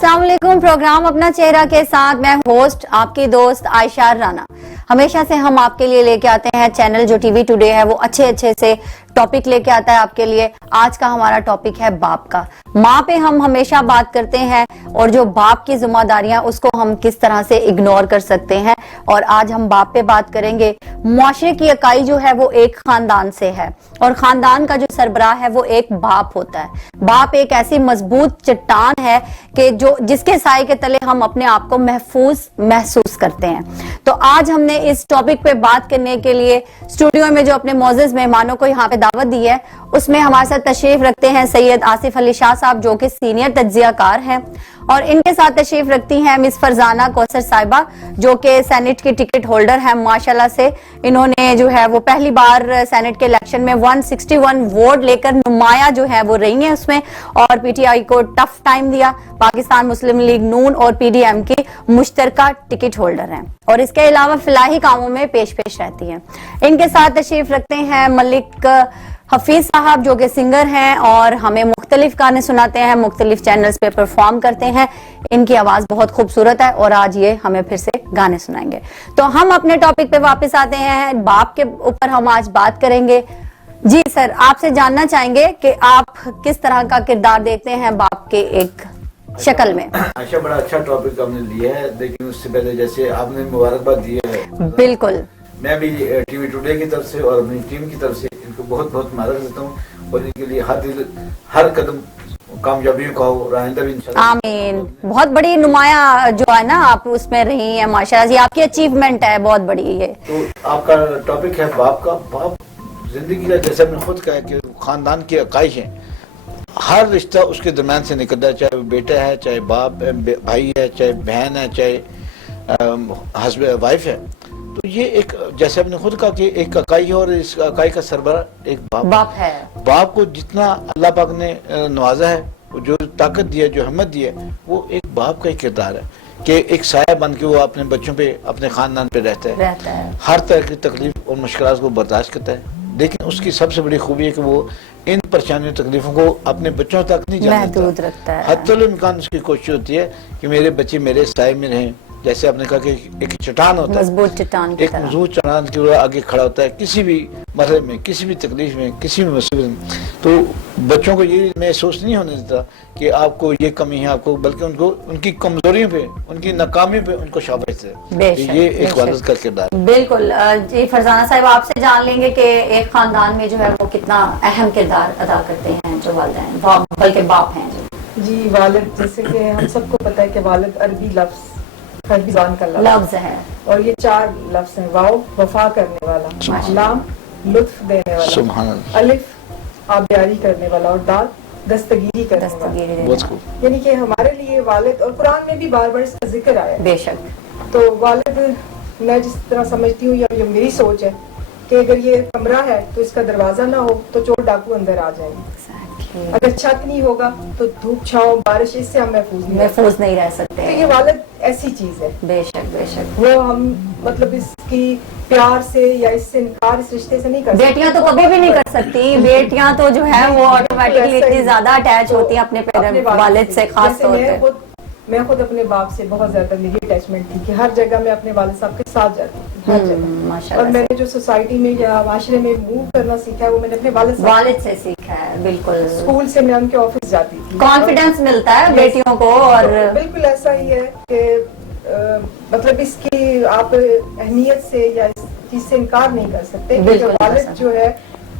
अस्सलाम वालेकुम। प्रोग्राम अपना चेहरा के साथ मैं होस्ट आपकी दोस्त आयशा राना। हमेशा से हम आपके लिए लेके आते हैं चैनल जो टीवी टुडे है वो अच्छे से टॉपिक लेके आता है आपके लिए। आज का हमारा टॉपिक है बाप का। माँ पे हम हमेशा बात करते हैं और जो बाप की जिम्मेदारियां उसको हम किस तरह से इग्नोर कर सकते हैं, और आज हम बाप पे बात करेंगे। मुआशरे की इकाई जो है वो एक खानदान से है और खानदान का जो सरबराह है वो एक बाप होता है। बाप एक ऐसी मजबूत चट्टान है कि जो जिसके साए के तले हम अपने आप को महफूज महसूस करते हैं। तो आज हमने इस टॉपिक पे बात करने के लिए स्टूडियो में जो अपने मोअज़्ज़ज़ मेहमानों को यहाँ पे दावत दी है, उसमें हमारे साथ तशरीफ रखते हैं सैयद आसिफ अली शाह साहब जो कि सीनियर तज्जियाकार हैं, और इनके साथ तशरीफ रखती हैं मिस फरजाना कौसर साहिबा जो कि सेनेट की टिकट होल्डर हैं। माशाल्लाह से इन्होंने जो है वो पहली बार सेनेट के इलेक्शन में 161 वोट लेकर नुमाया जो है वो रही हैं उसमें, और पीटीआई को टफ टाइम दिया। पाकिस्तान मुस्लिम लीग नून और पीडीएम की मुश्तरका टिकट होल्डर हैं और इसके अलावा फलाही कामों में पेश रहती हैं। इनके साथ तशरीफ रखते हैं मलिक हफीज साहब जो कि सिंगर हैं और हमें मुख्तलिफ गाने सुनाते हैं, मुख्तलिफ चैनल्स पे परफॉर्म करते हैं। इनकी आवाज बहुत खूबसूरत है और आज ये हमें फिर से गाने सुनाएंगे। तो हम अपने टॉपिक पे वापस आते हैं। बाप के ऊपर हम आज बात करेंगे। जी सर, आपसे जानना चाहेंगे कि आप किस तरह का किरदार देखते हैं बाप के एक शक्ल में। अच्छा, बड़ा अच्छा टॉपिक आपने लिया है, लेकिन उससे पहले जैसे आपने मुबारकबाद दी है, बिल्कुल मैं भी टीवी टुडे की तरफ से और अपनी टीम की तरफ से इनको बहुत बहुत मुबारक देता हूँ और इनके लिए हर कदम कामयाबी का हो, आइंदा भी इंशाल्लाह। आमीन। बहुत बड़ी नुमाया जो है ना आप उसमें रही हैं, माशाल्लाह जी आपकी अचीवमेंट है बहुत बड़ी ये। तो आपका टॉपिक है बाप का। बाप जिंदगी का, जैसे आपने खुद कहा कि खानदान की इकाई है, हर रिश्ता उसके दरम्यान से निकलता है, चाहे वो बेटा है, चाहे बाप है, भाई है, चाहे बहन है, चाहे हस्बैंड वाइफ है। तो ये एक, जैसे आपने खुद कहा कि एक इकाई है और इस इकाई का सरबराह एक बाप है। बाप को जितना अल्लाह पाक ने नवाजा है, जो ताकत दी है, जो हिम्मत दी है, वो एक बाप का ही किरदार है कि एक साया बन के वो अपने बच्चों पे, अपने खानदान पे रहता है। हर तरह की तकलीफ और मुश्किलात को बर्दाश्त करता है, लेकिन उसकी सबसे बड़ी खूबी है कि वो इन परेशानियों तकलीफों को अपने बच्चों तक नहीं जाने देता है। हद्दुल इम्कान उसकी कोशिश होती है कि मेरे बच्चे मेरे साए में रहें। जैसे आपने कहा कि एक चट्टान होता है, मजबूत चट्टान की एक मजबूत चट्टान की तरह आगे खड़ा होता है किसी भी मसले में, किसी भी तकलीफ में, किसी भी मुसीबत में। तो बच्चों को ये महसूस नहीं होने देता कि आपको ये कमी है आपको, बल्कि उनको उनकी कमजोरियों पे, उनकी नाकामी पे उनको शाबाश है। ये एक वालिद का किरदार। बिल्कुल जी। फरजाना साहिब आपसे जान लेंगे कि एक खानदान में जो है वो कितना अहम किरदार अदा करते हैं जो वालिदैन, बल्कि बाप हैं जी। वालिद, जैसे कि हम सबको पता है कि वालिद अरबी लफ्ज, अरबी ज़बान का लफ्ज है और ये 4 लफ्ज हैं। वाव वफा करने वाला, लाम लुत्फ देने वाला, अलिफ आबियारी करने वाला और दाल दस्तगीरी करने वाला। यानी कि हमारे लिए वालिद, और कुरान में भी बार बार इसका जिक्र आया है। बेशक। तो वालिद, मैं जिस तरह समझती हूँ या मेरी सोच है कि अगर ये कमरा है तो इसका दरवाजा ना हो तो चोर डाकू अंदर आ जाएंगे। अगर छत नहीं होगा तो धूप छांव बारिश इससे हम महफूज नहीं रह सकते। तो ये वालिद ऐसी चीज है। बेशक बेशक। वो हम मतलब इसकी प्यार से या इससे इनकार, इस रिश्ते से नहीं कर सकते। बेटियां तो कभी भी नहीं कर सकती। बेटियां तो जो है वो ऑटोमेटिकली इतनी ज्यादा अटैच होती हैं अपने वालिद से, खास तौर पे। मैं खुद अपने बाप से बहुत ज्यादा, मेरी अटैचमेंट थी कि हर जगह मैं अपने वालिद साहब के साथ जाती थी, हर जगह। और मैंने जो सोसाइटी में या माशरे में मूव करना सीखा है वो मैंने अपने वालिद से सीखा है। बिल्कुल। स्कूल से मैं उनके ऑफिस जाती थी। कॉन्फिडेंस मिलता है बेटियों को। और बिल्कुल ऐसा ही है कि मतलब इसकी आप अहमियत से या इस चीज से इनकार नहीं कर सकते। वालिद जो है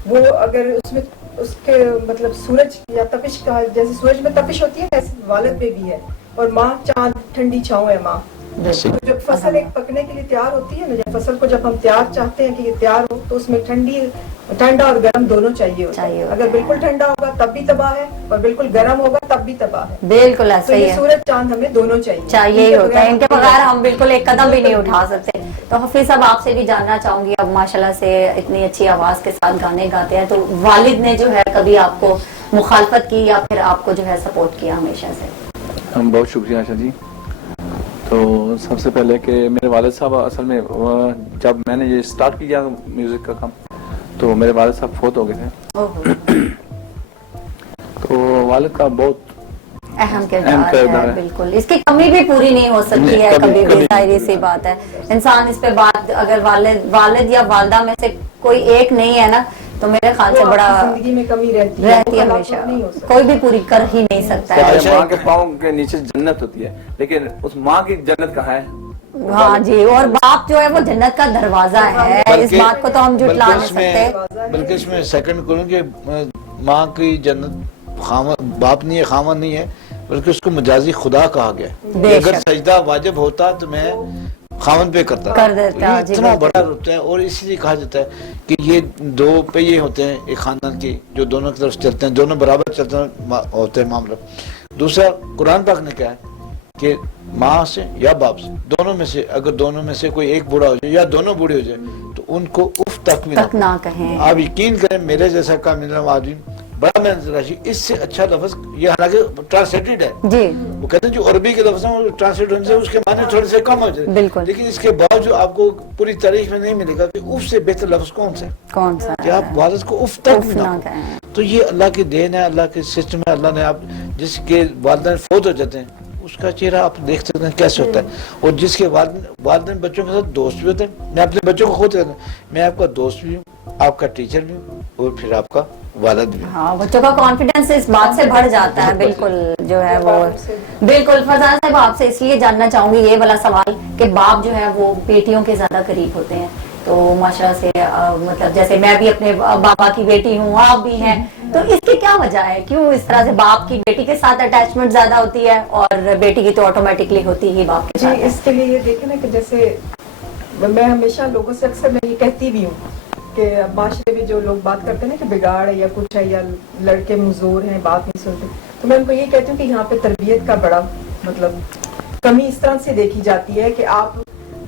वो अगर उसमें उसके मतलब सूरज या तपिश का, जैसे सूरज में तपिश होती है वैसे वालिद में भी है। और माँ चांद ठंडी छाँव है माँ। तो जब फसल एक पकने के लिए तैयार होती है ना, जब फसल को जब हम तैयार चाहते हैं कि ये तैयार हो, तो उसमें ठंडा और गर्म दोनों चाहिए होता है। अगर बिल्कुल ठंडा होगा तब भी तबाह है और बिल्कुल गर्म होगा तब भी तबाह है। बिल्कुल ऐसा ही है। सूरज चांद हमें दोनों चाहिए ही होता है। इनके बगैर हम बिल्कुल एक कदम भी नहीं उठा सकते। तो हफीज साहब आपसे भी जानना चाहूंगी, अब माशाल्लाह से इतनी अच्छी आवाज के साथ गाने गाते हैं, तो वालिद ने जो है कभी आपको मुखालफत की या फिर आपको जो है सपोर्ट किया हमेशा से? बहुत शुक्रिया आशा जी। तो सबसे पहले कि मेरे वालिद साहब असल में जब मैंने ये स्टार्ट किया म्यूज़िक का काम, तो मेरे वालिद साहब फौत हो गए थे। तो वालिद का बहुत اہم کردار ہے بالکل. اس کی کمی بھی پوری نہیں ہو سکتی ہے کبھی بھی, ظاہری سی بات ہے. انسان اس پہ بات, اگر والد یا والدہ میں سے کوئی ایک نہیں ہے نا تو میرے خیال سے بڑا زندگی میں کمی رہتی ہے ہمیشہ, کوئی بھی پوری کر ہی نہیں سکتا ہے. ماں کے پاؤں کے نیچے جنت ہوتی ہے, لیکن اس ماں کی جنت کہاں ہے؟ ہاں جی, اور باپ جو ہے وہ جنت کا دروازہ ہے, اس بات کو تو ہم جھٹلا نہیں سکتے. بلکہ اس میں سیکنڈ کروں کہ ماں کی جنت باپ نہیں ہے, خامن نہیں ہے, بلکہ اس کو مجازی خدا کہا گیا. اگر سجدہ واجب ہوتا تو میں خامن پہ کرتا, کر دیتا, اتنا بڑا رتبہ ہے. اور اسی لیے کہا جاتا ہے کہ یہ دو پہیے ہوتے ہیں ایک خاندان کے, جو دونوں کی طرف چلتے ہیں, دونوں برابر چلتے ہوتے ہیں معاملہ. دوسرا قرآن پاک نے کہا ہے کہ ماں سے یا باپ سے, دونوں میں سے اگر دونوں میں سے کوئی ایک بوڑھا ہو جائے یا دونوں بوڑھے ہو جائے تو ان کو اف تک بھی نہ کہیں. آپ یقین کریں میرے جیسا کامل آدمی بڑا محنت راشی, اس سے اچھا لفظ یہ حالانکہ ٹرانسلیٹڈ ہے جی, وہ کہتے ہیں جو عربی کے لفظ ہیں وہ ٹرانسلیٹ ہونے سے اس کے معنی تھوڑے سے کم ہو جائے, لیکن اس کے باوجود آپ کو پوری تاریخ میں نہیں ملے گا کہ اف سے بہتر لفظ کون سا کہ آپ والد کو اف تک بھی نہ کہیں. تو یہ اللہ کی دین ہے, اللہ کے سسٹم ہے. اللہ نے آپ جس کے والدین فوت ہو جاتے ہیں اس کا چہرہ آپ دیکھ سکتے ہیں کیسے ہوتا ہے, اور جس کے والدین بچوں کے ساتھ دوست بھی ہوتے ہیں. میں اپنے بچوں کو خود کہتا ہوں میں آپ کا دوست بھی ہوں, آپ کا ٹیچر بھی ہوں, اور پھر آپ کا والد بھی. ہاں, بچوں کا کانفیڈنس اس بات سے بڑھ جاتا ہے. بالکل جو ہے وہ بالکل. فرزانہ صاحب آپ سے اس لیے جاننا چاہوں گی یہ والا سوال کہ باپ جو ہے وہ بیٹیوں کے زیادہ قریب ہوتے ہیں, تو ماشاءاللہ سے مطلب جیسے میں بھی اپنے بابا کی بیٹی ہوں, آپ بھی ہیں, تو اس کی کیا وجہ ہے, کیوں اس طرح سے باپ کی بیٹی کے ساتھ اٹیچمنٹ زیادہ ہوتی ہے اور بیٹی کی تو آٹومیٹکلی ہوتی ہی باپ کے ساتھ؟ جی, اس کے لیے یہ دیکھیں نا کہ جیسے میں ہمیشہ لوگوں سے اکثر میں یہ کہتی بھی ہوں کہ معاشرے میں جو لوگ بات کرتے ہیں نا کہ بگاڑ ہے یا کچھ ہے یا لڑکے مزور ہیں بات نہیں سنتے, تو میں ان کو یہ کہتی ہوں کہ یہاں پہ تربیت کا بڑا مطلب کمی اس طرح سے دیکھی جاتی ہے کہ آپ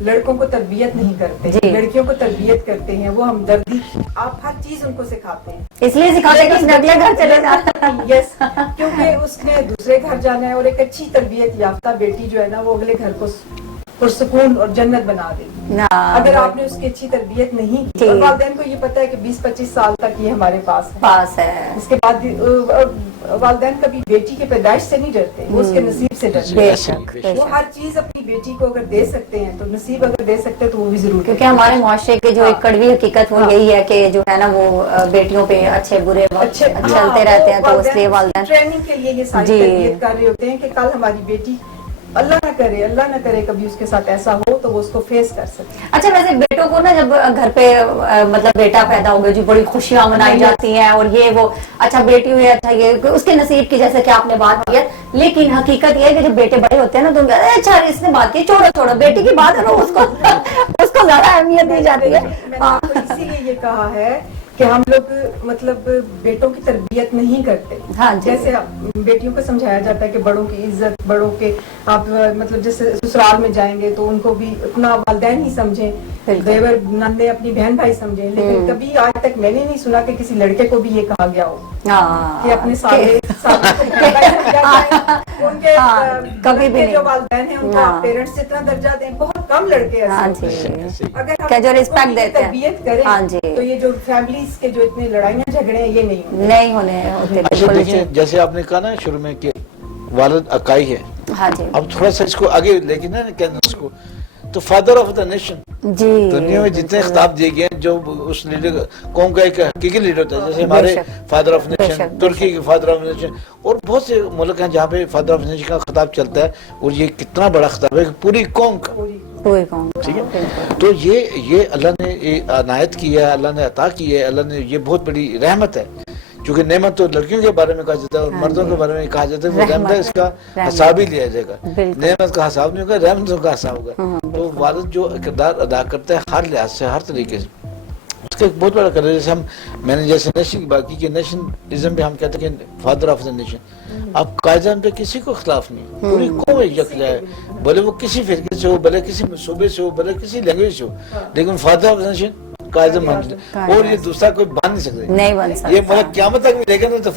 لڑکوں کو تربیت نہیں کرتے, لڑکیوں کو تربیت کرتے ہیں, وہ ہمدردی, آپ ہر چیز ان کو سکھاتے ہیں, اس لیے سکھاتے ہیں کہ اگلے گھر چلے جاتے ہیں. یس, کیونکہ اس نے دوسرے گھر جانا ہے, اور ایک اچھی تربیت یافتہ بیٹی جو ہے نا وہ اگلے گھر کو پرسکون اور جنت بنا دے گی اگر آپ نے اس کی اچھی تربیت نہیں کی. اور والدین کو یہ پتا ہے کہ 20-25 سال تک یہ ہمارے پاس ہے, اس کے بعد والدین کبھی بیٹی کے پیدائش سے نہیں ڈرتے, وہ اس کے نصیب سے ڈرتے ہیں. وہ ہر چیز اپنی بیٹی کو اگر دے سکتے ہیں تو نصیب اگر دے سکتے تو وہ بھی ضرور, کیونکہ ہمارے معاشرے کے جو ایک کڑوی حقیقت وہ یہی ہے کہ جو ہے نا وہ بیٹیوں پہ اچھے برے چلتے رہتے ہیں, تو اس لیے والدین ٹریننگ کے لیے یہ ساری تربیت کر رہے ہوتے ہیں کہ کل ہماری بیٹی اللہ نہ کرے کبھی اس کے ساتھ ایسا ہو تو وہ اس کو فیس کر سکے. اچھا, ویسے بیٹوں کو نا جب گھر پہ مطلب بیٹا پیدا ہو گیا جو بڑی خوشیاں منائی جاتی ہیں اور یہ وہ, اچھا بیٹی ہوئی, اچھا یہ اس کے نصیب کی جیسے کہ آپ نے بات کی ہے, لیکن حقیقت یہ ہے کہ جب بیٹے بڑے ہوتے ہیں نا تو اچھا اس نے بات کی, چھوڑو بیٹی کی بات ہے نا اس کو زیادہ اہمیت دی جاتی ہے. اسی لیے یہ کہا ہے کہ ہم لوگ مطلب بیٹوں کی تربیت نہیں کرتے. جیسے بیٹیوں کو سمجھایا جاتا ہے کہ بڑوں کی عزت, بڑوں کے آپ مطلب جیسے سسرال میں جائیں گے تو ان کو بھی اپنا والدین ہی سمجھیں, دیور نندے اپنی بہن بھائی سمجھیں, لیکن کبھی آج تک میں نے نہیں سنا کہ کسی لڑکے کو بھی یہ کہا گیا ہو کہ اپنے کبھی بھی جو والدین ہیں ان کو پیرنٹس اتنا درجہ دیں. بہت کم لڑکے ایسے اگر ہم تربیت کریں تو یہ جو فیملیز کے جو اتنے لڑائیاں جھگڑے ہیں یہ نہیں ہونے ہوتے. دیکھیں جیسے آپ نے کہا نا شروع میں کہ والد اکائی ہے, اب تھوڑا سا اس کو آگے لے کے نا کہنا اس کو, تو فادر آف دا نیشن, دنیا میں جتنے خطاب دیے گئے ہیں جو اس لیڈر قوم کا ایک حقیقی لیڈر ہوتا ہے, جیسے ہمارے فادر آف نیشن, ترکی کے فادر آف نیشن, اور بہت سے ملک ہیں جہاں پہ فادر آف نیشن کا خطاب چلتا ہے, اور یہ کتنا بڑا خطاب ہے پوری قوم کا. ٹھیک ہے, تو یہ اللہ نے عنایت کی ہے, اللہ نے عطا کی ہے, اللہ نے یہ بہت بڑی رحمت ہے. چونکہ نعمت تو لڑکیوں کے بارے میں کہا جاتا ہے اور مردوں کے بارے میں کہا جاتا ہے, وہ رحمت ہے, اس کا حساب ہی لیا جائے گا. نعمت کا حساب نہیں ہوگا, رحمت کا حساب ہوگا. تو والد جو کردار ادا کرتا ہے ہر لحاظ سے, ہر طریقے سے, اس کا ایک بہت بڑا کردار. جیسے میں نے جیسے نیشن کی بات کی کہ نیشنزم پہ ہم کہتے ہیں کہ فادر آف دا نیشن. اب قائدان پہ کسی کو اختلاف نہیں, پوری قوم ایک یکجا ہے, بھلے وہ کسی فرقے سے ہو, بھلے کسی صوبے سے ہو, بھلے کسی لینگویج سے ہو, لیکن فادر آف دا نیشن قائد محمد, اور یہ دوسرا کوئی بن نہیں سکتا. یہ ملک قیامت تک بھی دیکھیں تو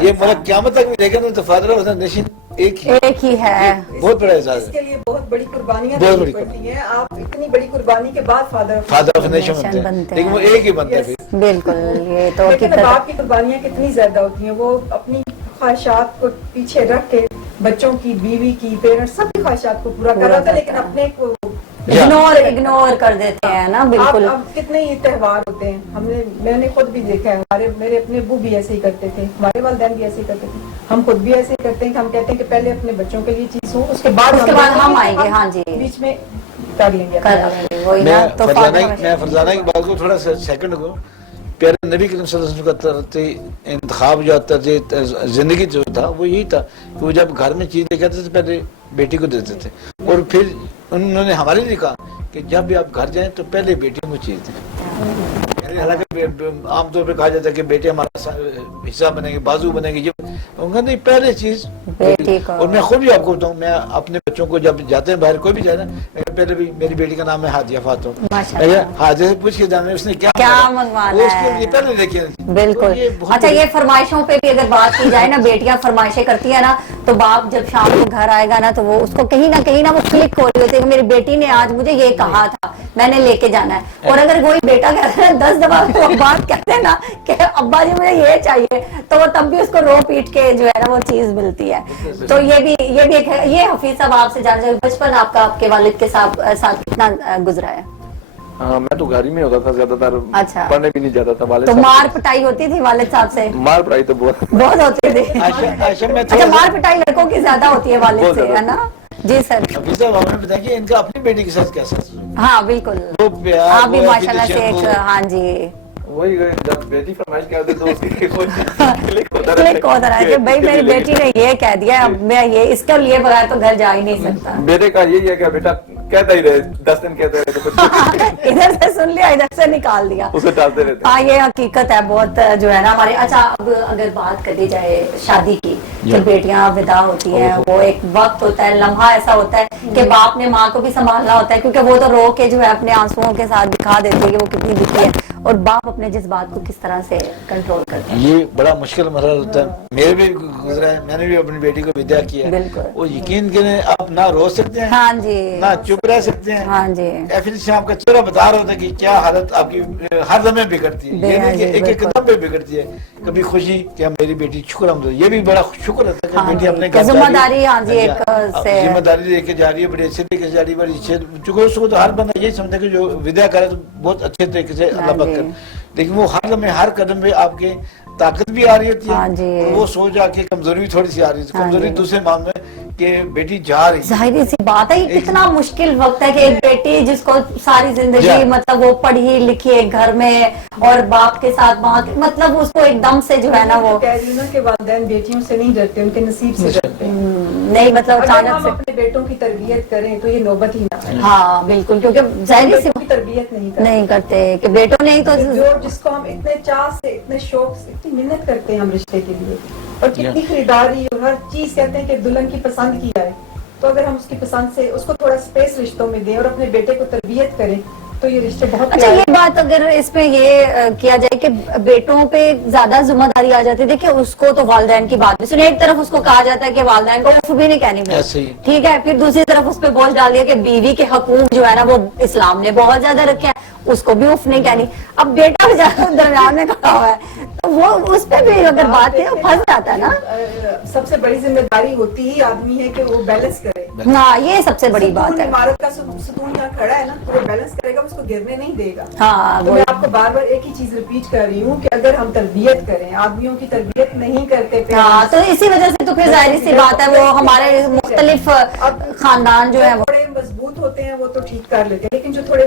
یہ ملک قیامت تک بھی دیکھیں تو فادر آف دا نیشن ایک ہی ہے. بہت بڑا اعزاز ہے, اس کے لیے بہت بڑی قربانیاں دینی پڑتی ہیں. آپ اتنی بڑی قربانی کے بعد فادر آف نیشن بنتے ہیں, لیکن وہ ایک ہی بنتا ہے. بالکل, یہ تو باپ کی قربانیاں کتنی زیادہ ہوتی ہیں, وہ اپنی خواہشات کو پیچھے رکھ کے बच्चों की, बीवी की, पेरेंट्स सबकी ख्वाहिशात को पूरा कर रहा था, लेकिन अपने को इग्नोर कर देते हैं ना, बिल्कुल। अब कितने ये त्योहार होते हैं, मैंने खुद भी देखा है, मेरे अपने अब्बू भी ऐसे ही करते थे, हमारे वालिदैन भी ऐसे ही करते थे, हम खुद भी ऐसे ही करते हैं कि हम कहते हैं कि पहले अपने बच्चों के लिए चीज हो, उसके बाद हम आएंगे। हाँ जी, बीच में कर लेंगे। मैं फरजाना की बात को थोड़ा सा सेकंड को, प्यारे नबी करीम सल्लल्लाहु अलैहि वसल्लम का इंतखाब जो तर्ज जिंदगी जो था वो यही था कि वो जब घर में चीज लेके आते थे पहले बेटी को देते थे, और फिर उन्होंने हमारे लिए कहा कि जब भी आप घर जाएं तो पहले बेटियों को चीज दें। हालांकि आमतौर पे कहा जाता है कि बेटे हमारा हिस्सा बनेंगे, बाजू बनेंगे, ये उनका नहीं, पहले चीज बेटी। और मैं खुद भी आपको बताऊं, मैं अपने बच्चों को जब जाते हैं बाहर, कोई भी जाए ना, पहले भी मेरी बेटी का नाम है हादिया फातून, हादिया से पूछ के जाना उसने क्या मंगवाना है पहले देखिए। बिल्कुल। अच्छा, ये फरमाइशों पे भी अगर बात की जाए ना, बेटियां फरमाइशें करती है ना, तो बाप जब शाम को घर आएगा ना तो वो उसको कहीं ना वो क्लिक हो रही होती है, मेरी बेटी ने आज मुझे ये कहा था, मैंने लेके जाना है। और अगर कोई बेटा कहता है 10 दफा वो बात कहते हैं ना कि अब्बा जी मुझे ये चाहिए, तो वो तब भी उसको रो पीट के जो है ना वो चीज मिलती है। तो ये भी एक है। ये हफीज साहब आपसे जानना चाहिए, बचपन आपका आपके वालिद के साथ कितना गुजरा है? मैं तो घर ही में होता था ज्यादातर। अच्छा। पढ़ने भी नहीं जाता था। वालिद तो मार पिटाई होती थी वालिद साहब से? मार पिटाई तो बहुत होती थी। अच्छा, मार पिटाई लड़कों की ज्यादा होती है वालिद से, है ना? जी सर। आपने बताया कि इनका अपनी बेटी के साथ कैसा? हाँ बिल्कुल, आप भी माशाल्लाह से एक, हाँ जी, वही जब बेटी फरमाइश करते तो उसकी क्लिक होता रहा कि भाई मेरी बेटी ने ये कह दिया, अब मैं ये इसके लिए बगैर तो घर जा ही नहीं सकता। बेटे का यही है कि बेटा कहता ही रहे, 10 दिन कहते रहे तो कुछ इधर से सुन लिया, इधर से निकाल दिया, उसे टालते रहते। हाँ, ये हकीकत है बहुत जो है ना हमारे। अच्छा, अब अगर बात करी जाए शादी की, जब बेटियां विदा होती हैं, वो एक वक्त होता है, लम्हा ऐसा होता है कि बाप ने माँ को भी संभालना होता है, क्योंकि वो तो रो के जो है अपने आंसुओं के साथ दिखा देती है कि वो कितनी दुखी है, और बाप अपने जज्बात को किस तरह से कंट्रोल करते हैं। ये बड़ा मुश्किल मसला होता है, मेरे भी गुजरा है, मैंने भी अपनी बेटी को विदा किया है। वो यकीन करें, आप ना रो सकते हैं, हाँ जी, ना चुप रह सकते हैं, हाँ जी। फिर से आपका चेहरा बता रहा होता है कि क्या हालत आपकी हर दम में बिगड़ती है, ये नहीं कि एक एक कदम पे बिगड़ती है। कभी खुशी कि मेरी बेटी शुक्र, ये भी बड़ा शुक्र होता है कि बेटी अपने जिम्मेदारी, हाँ जी, एक जिम्मेदारी लेके जा रही है, बड़ी अच्छे तरीके से जा रही है, बड़ी अच्छे, चूंकि उसको तो हर बंदा यही समझता है कि जो विदा करे तो बहुत अच्छे तरीके से अल्लाह पाक करे, लेकिन वो हर लम्हे हर कदम पे आपके ताकत भी आ रही होती है, और वो सोच आके कमजोरी भी थोड़ी सी आ रही है। कमजोरी दूसरे मामले में कि बेटी जा रही है, जाहिर सी बात है, ये कितना मुश्किल वक्त है कि एक बेटी जिसको सारी जिंदगी मतलब वो पढ़ी लिखी है घर में, और बाप के साथ माँ के, मतलब उसको एकदम से जो है ना वो कह रही हूँ ना कि वालिदैन बेटियों से नहीं डरते, उनके नसीब से डरते हैं। नहीं, मतलब अचानक से अपने बेटों की तरबियत करें तो ये नौबत ही ना आए। हाँ बिल्कुल, क्योंकि जाहिर सी तरबियत नहीं करते कि बेटों ने ही तो जो जिसको हम इतने चाह से, इतने शौक से, इतनी मेहनत करते हैं हम रिश्ते के लिए, और कितनी खरीदारी और हर चीज कहते हैं कि दुल्हन की पसंद की जाए, तो अगर हम उसकी पसंद से उसको थोड़ा स्पेस रिश्तों में दें और अपने बेटे को तरबियत करें तो ये रिश्ते बहुत। अच्छा, ये बात अगर इसमें ये किया जाए कि बेटों पे ज्यादा जिम्मेदारी आ जाती है, देखिए उसको तो वालिदैन की बात भी सुनिए, एक तरफ उसको कहा जाता है कि वालिदैन को उफ भी नहीं कहनी, ठीक है, फिर दूसरी तरफ उस पर बोझ डाल दिया कि बीवी के हकूक जो है ना वो इस्लाम ने बहुत ज्यादा रखे हैं, उसको भी उफ नहीं कहनी। अब बेटा दरमियान में खड़ा हुआ है, तो वो उस पर भी अगर बात है फंस जाता है ना। सबसे बड़ी जिम्मेदारी होती ही आदमी है कि वो बैलेंस करे, हाँ, ये सबसे बड़ी बात है। इमारत का सुतून यहाँ खड़ा है ना, तो वो बैलेंस करेगा, उसको गिरने नहीं देगा। हाँ, तो मैं आपको बार बार एक ही चीज रिपीट कर रही हूँ कि अगर हम तरबियत करें, आदमियों की तरबियत नहीं करते, हाँ, तो इसी वजह से तो फिर जाहिर सी बात है वो हमारे मुख्तलिफ खानदान जो है वो थोड़े मजबूत होते हैं वो तो ठीक कर लेते हैं, लेकिन जो थोड़े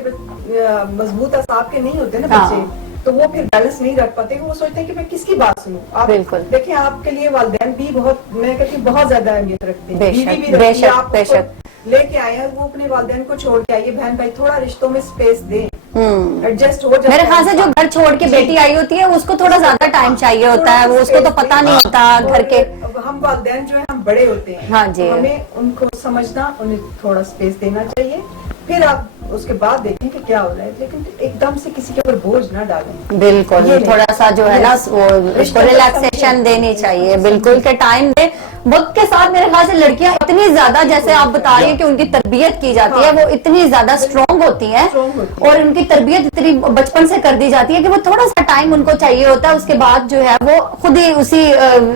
मजबूत असाब के नहीं होते ना बच्चे, तो वो फिर बैलेंस नहीं रख पाते, वो सोचते हैं कि मैं किसकी बात सुनूं। आप देखिए, आपके लिए वालिदैन भी बहुत, मैं कहती हूँ बहुत ज्यादा अहमियत रखते हैं, बेशक लेके आए हैं, वो अपने वालिदैन को छोड़ के आइए, बहन भाई थोड़ा रिश्तों में स्पेस दें, एडजस्ट हो जाए। मेरे ख्याल से जो घर छोड़ के बेटी आई होती है उसको थोड़ा ज्यादा टाइम चाहिए होता है, वो उसको तो पता नहीं होता घर के। हम वालिदैन जो है हम बड़े होते हैं, हाँ जी, हमें उनको समझना, उन्हें थोड़ा स्पेस देना चाहिए, फिर आप उसके बाद देखें कि क्या हो रहा है, लेकिन एकदम से किसी के ऊपर बोझ ना डालें। बिल्कुल, थोड़ा सा जो है ना वो उसको रिलैक्सेशन देनी चाहिए, बिल्कुल के टाइम दे, وقت کے ساتھ میرے خیال سے لڑکیاں اتنی زیادہ جیسے آپ بتا رہی ہیں کہ ان کی تربیت کی جاتی ہے وہ اتنی زیادہ اسٹرانگ ہوتی ہیں اور ان کی تربیت اتنی بچپن سے کر دی جاتی ہے کہ وہ تھوڑا سا ٹائم ان کو چاہیے ہوتا ہے, اس کے بعد جو ہے وہ خود ہی اسی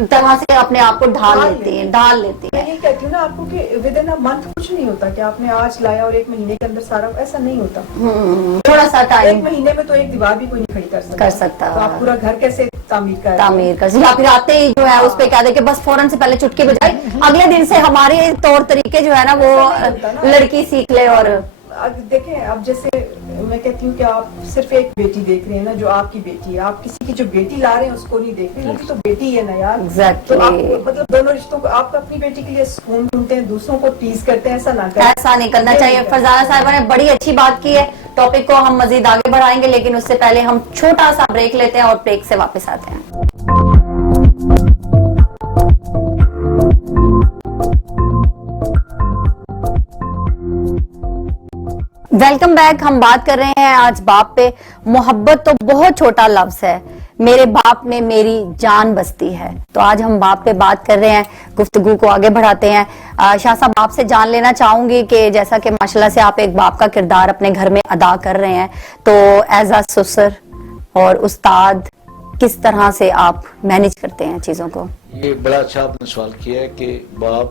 طرح سے اپنے آپ کو ڈھال لیتی ہیں. میں یہ کہتی ہوں نا آپ کو کہ ود ان منتھ کچھ نہیں ہوتا کہ آپ نے آج لایا اور 1 مہینے کے اندر سارا, ایسا نہیں ہوتا. تھوڑا سا ٹائم 1 مہینے میں تو ایک دیوار بھی کوئی نہیں کھڑی کر سکتا. تو آپ پورا گھر کیسے تعمیر کر یا پھر آتے ہی جو ہے اس پہ کہہ دے کہ بس فوراً سے پہلے چٹکی بجائے, اگلے دن سے ہمارے طور طریقے جو ہے نا وہ لڑکی سیکھ لے. اور دیکھیں اب جیسے میں کہتی ہوں کہ آپ صرف ایک بیٹی دیکھ رہے ہیں نا جو آپ کی بیٹی ہے, آپ کسی کی جو بیٹی لا رہے ہیں اس کو نہیں دیکھ رہے, وہ بھی تو بیٹی ہے نا یار. تو آپ مطلب دونوں رشتوں کو آپ اپنی بیٹی کے لیے سکون ڈھونڈتے ہیں, دوسروں کو ٹیز کرتے ہیں, ایسا نہ کریں, ایسا نہیں کرنا چاہیے. فرزانہ صاحبہ نے بڑی اچھی بات کی ہے. ٹاپک کو ہم مزید آگے بڑھائیں گے لیکن اس سے پہلے ہم چھوٹا سا بریک لیتے ہیں اور بریک سے واپس آتے ہیں. Welcome back. ہم بات کر رہے ہیں آج باپ پہ. محبت تو بہت چھوٹا لفظ ہے, میرے باپ میں میری جان بستی ہے. تو آج ہم باپ پہ بات کر رہے ہیں, گفتگو کو آگے بڑھاتے ہیں. شاہ صاحب آپ سے جان لینا چاہوں گی کہ جیسا کہ ماشاءاللہ سے آپ ایک باپ کا کردار اپنے گھر میں ادا کر رہے ہیں, تو ایز اے سسر اور استاد کس طرح سے آپ مینج کرتے ہیں چیزوں کو؟ یہ بڑا اچھا آپ نے سوال کیا ہے کہ باپ,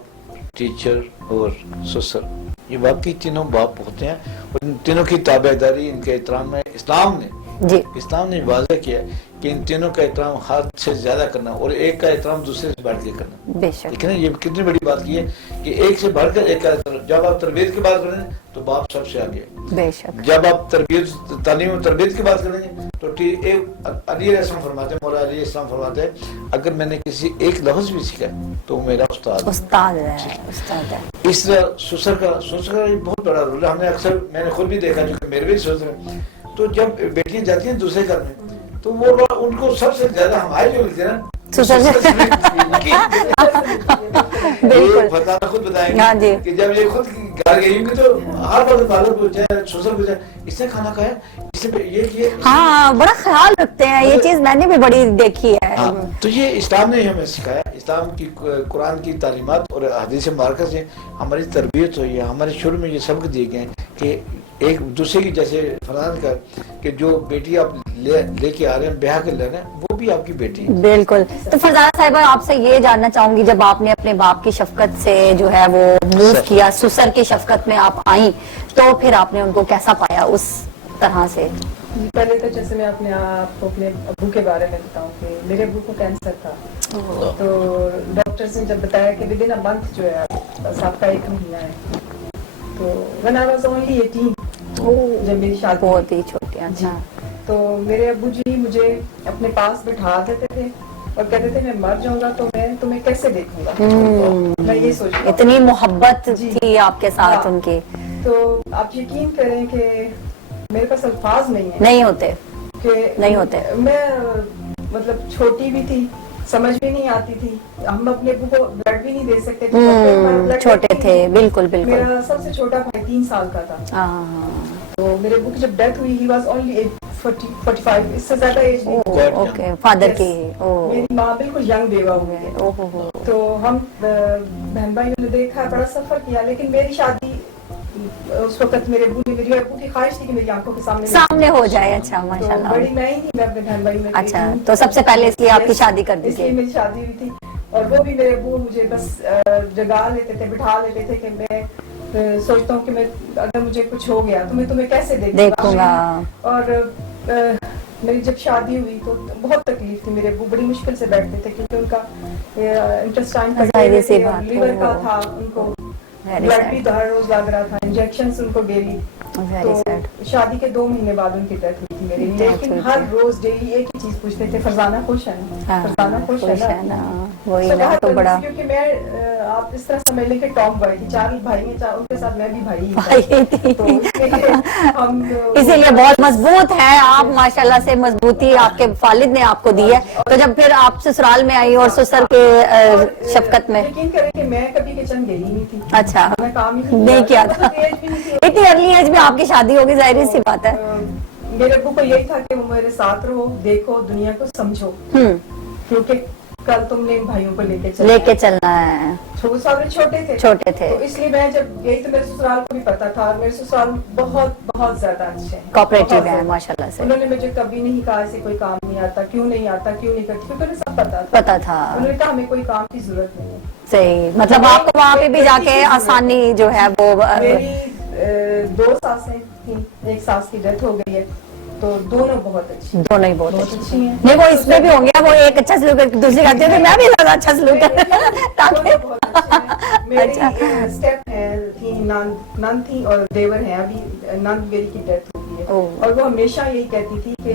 ٹیچر اور سسر, یہ واقعی تینوں باپ ہوتے ہیں اور ان تینوں کی تابعداری, ان کے احترام میں اسلام نے واضح کیا ہے کہ ان تینوں کا احترام حد سے زیادہ کرنا اور ایک کا احترام دوسرے سے بڑھ کے کرنا. بے شک. لیکن یہ کتنی بڑی بات کی ہے کہ ایک سے بڑھ کر ایک کا احترام. جب آپ تربیت کی بات کریں تو باپ سب سے آگے. بے شک. جب آپ تعلیم و تربیت کی بات کریں گے تو علی علیہ السلام فرماتے ہیں, مولا علی علیہ السلام فرماتے ہیں, اگر میں نے کسی ایک لفظ بھی سیکھا تو میرا استاد ہے. اس طرح سسر کا بہت بڑا رول ہے. ہم نے اکثر, میں نے خود بھی دیکھا جو کہ میرے بھی سسر ہیں, تو جب بیٹیاں جاتی ہیں دوسرے گھر میں تو وہ ان کو سب سے زیادہ ہمارے جو ملتے ہیں نا فتح خود بتائیں گے کہ جب یہ خود گھر گئی ہوں تو ہر وقت والد پوچھا ہے, سسر پوچھا اس نے کھانا کھایا, اس نے یہ کیا. ہاں بڑا خیال رکھتے ہیں, یہ چیز میں نے بھی بڑی دیکھی ہے. تو یہ اسلام نے ہمیں سکھایا. اسلام کی قرآن کی تعلیمات اور حدیث مبارکہ سے ہماری تربیت ہوئی ہے. ہمارے شروع میں یہ سبق دیے گئے ہیں کہ ایک دوسرے کی, جیسے فرحان کا کہ جو بیٹی آپ لے کے آ رہے ہیں, بیاہ کے لے رہے ہیں, وہ بھی آپ کی بیٹی ہے. بالکل. تو فرزانہ صاحبہ آپ سے یہ جاننا چاہوں گی, جب آپ نے اپنے باپ کی شفقت سے جو ہے وہ موو کیا, سسر کی شفقت میں آپ آئیں, تو پھر آپ نے ان کو کیسا پایا اس طرح سے؟ پہلے تو جیسے میں آپ کو اپنے ابو کے بارے میں بتاؤں کہ میرے ابو کو کینسر تھا, تو ڈاکٹرز نے جب بتایا کہ ود ان اے منتھ جو ہے بس آپ کا 1 مہینہ ہے, تو when I was only 18 جب میری شادی, بہت ہی چھوٹی. اچھا. تو میرے ابو جی مجھے اپنے پاس بٹھا دیتے تھے اور کہتے تھے میں مر جاؤں گا تو میں تمہیں کیسے دیکھوں گا. میں یہ سوچتی, اتنی محبت تھی آپ کے ساتھ ان کی. تو آپ یقین کریں کہ میرے پاس الفاظ نہیں ہوتے. میں مطلب چھوٹی بھی تھی, سمجھ بھی نہیں آتی تھی, ہم اپنے ابو کو بلڈ بھی نہیں دے سکتے تھے, چھوٹے تھے. بالکل بالکل. میرا سب سے چھوٹا بھائی 3 سال کا تھا. تو میرے ابو کی جب ڈیتھ ہوئی he was only 45, اس سے زیادہ ایج نہیں. فادر کی. میری ماں بالکل ینگ بیوہ ہوئی. تو ہم بہن بھائی نے دیکھا, بڑا سفر کیا, لیکن میری شادی اس وقت میرے ابو کی خواہش تھی کہ میری آنکھوں کے سامنے ہو جائے. اچھا ماشاءاللہ. بڑی میں ہی تھی, میں اپنے بہن بھائی میں. اچھا, تو سب سے پہلے اس لیے آپ کی شادی کر دی تھی. میری شادی ہوئی تھی, اور وہ بھی میرے ابو مجھے بس جگا لیتے تھے, بٹھا لیتے تھے کہ میں سوچتا ہوں کہ میں اگر مجھے کچھ ہو گیا تو میں تمہیں کیسے دیکھوں گا. اور میری جب شادی ہوئی تو بہت تکلیف تھی. میرے ابو بڑی مشکل سے بیٹھتے تھے کیونکہ ان کا انٹسٹائن کا لیور کا تھا, ان کو بلڈ بھی ہر روز لگ رہا تھا, انجیکشنز ان کو ڈیلی. تو شادی کے 2 مہینے بعد ان کی ڈیتھ ہوئی تھی میری, لیکن ہر روز ڈیلی ایک ہی چیز پوچھتے تھے, فرزانہ خوش ہے نا, فرزانہ خوش ہے نا. وہی نا, تو بڑا, کیونکہ میں آپ اس طرح سمجھ لیں کہ ٹاپ بوائے تھی, 4 بھائی ہیں, ان کے ساتھ میں بھی بھائی تھی, تو اسی لیے بہت مضبوط ہے آپ. ماشاءاللہ سے مضبوطی آپ کے والد نے آپ کو دی ہے. تو جب پھر آپ سسرال میں آئی اور سسر کے شفقت میں, یقین کریں کہ میں کبھی کچن گئی نہیں تھی. اچھا, میں کام نہیں کیا تھا. اتنی ارلی ایج میں آپ کی شادی ہوگی, ظاہر سی بات ہے. میرے ابو کو یہی تھا کہ وہ میرے ساتھ رہو, دیکھو, دنیا کو سمجھو, کیونکہ कल तुमने इन भाइयों को लेके चलना है। वो सारे छोटे थे तो इसलिए मैं जब गई तो मेरे ससुराल को भी पता था, और मेरे ससुराल बहुत बहुत ज्यादा अच्छे हैं, कोऑपरेटिव बहुत है ज्यादा। माशाल्लाह से। उन्होंने मुझे कभी नहीं कहा ऐसे कोई काम नहीं आता, क्यों नहीं करती, क्योंकि उन्हें सब पता था। उन्होंने कहा हमें कोई काम की जरूरत नहीं है। सही, मतलब आपको वहाँ पे भी जाके आसानी जो है वो मेरी 2 सासें थी, एक सास की डेथ हो गई है, तो दोनों बहुत अच्छी, दोनों ही बहुत अच्छी हैं। नहीं, वो इसमें भी होंगे, वो एक अच्छा सलूक करके दूसरी कहती है मैं भी ज्यादा अच्छा सलूक ताकि दोनों बहुत अच्छे हैं। मेरी अच्छा। स्टेप है थी, नंद थी और देवर है, अभी नंद मेरी की डेथ हो गई है, ओह। और वो हमेशा यही कहती थी कि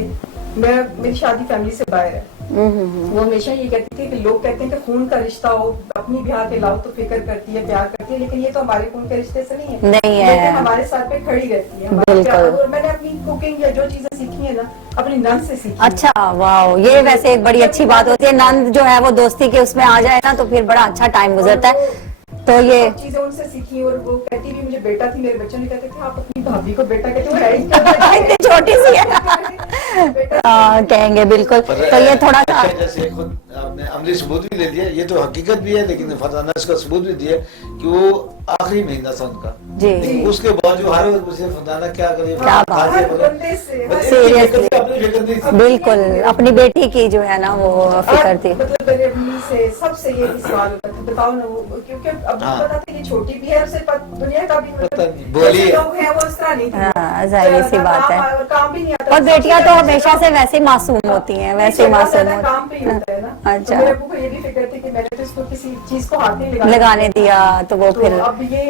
मेरी शादी फैमिली से बाहर है, वो हमेशा ये कहती थी कि लोग कहते हैं कि खून का रिश्ता हो, अपनी ब्याह के लाओ तो फिक्र करती है, प्यार करती है, लेकिन ये तो हमारे खून के रिश्ते से नहीं है, नहीं है। लेकिन हमारे साथ पे खड़ी रहती है हमारे बिल्कुल। प्यार। और मैंने अपनी कुकिंग या जो चीजें सीखी है ना अपनी नंद से सीखी है। अच्छा, वाह, ये वैसे एक बड़ी अच्छी बात होती है, नंद जो है वो दोस्ती के उसमें आ जाए ना तो फिर बड़ा अच्छा टाइम गुजरता है। तो ये सब चीजें उनसे सीखी, और वो कहती भी मुझे बेटा थी, मेरे बच्चों ने कहते थे आप अपनी भाभी को बेटा कहते हो, है ही क्या? इतनी छोटी सी है। बेटा कहेंगे बिल्कुल। तो ये थोड़ा सा जैसे खुद आपने अमली सबूत भी ले दिया, ये तो हकीकत भी है, लेकिन फरजाना इसका सबूत भी दिया कि वो आखिरी महीना था उनका, जी। लेकिन उसके बाद जो हर फरजाना क्या करे, क्या बात हर बंदे से Seriously। अपनी फिक्र नहीं थी। बिल्कुल अपनी बेटी की जो है ना वो फिक्र थी। मतलब मेरे अम्मी से सबसे ये सवाल होता था, बताओ ना वो, क्योंकि अब हाँ। पता था ये छोटी भी है, उसे दुनिया का भी पता नहीं, मतलब बोली जैसे है। लोग हैं वो इस तरह नहीं थे। हाँ, जाहिर सी ना बात काम है। और काम भी नहीं आता। और बेटियां तो हमेशा से वैसे ही मासूम होती हैं, वैसे ही मासूम होती काम पे ही होता है ना। अच्छा। तो मेरे अब्बू को ये भी फिक्र थी कि मैंने तो इसको किसी चीज को हाथ नहीं लगाने दिया तो वो फिर अब ये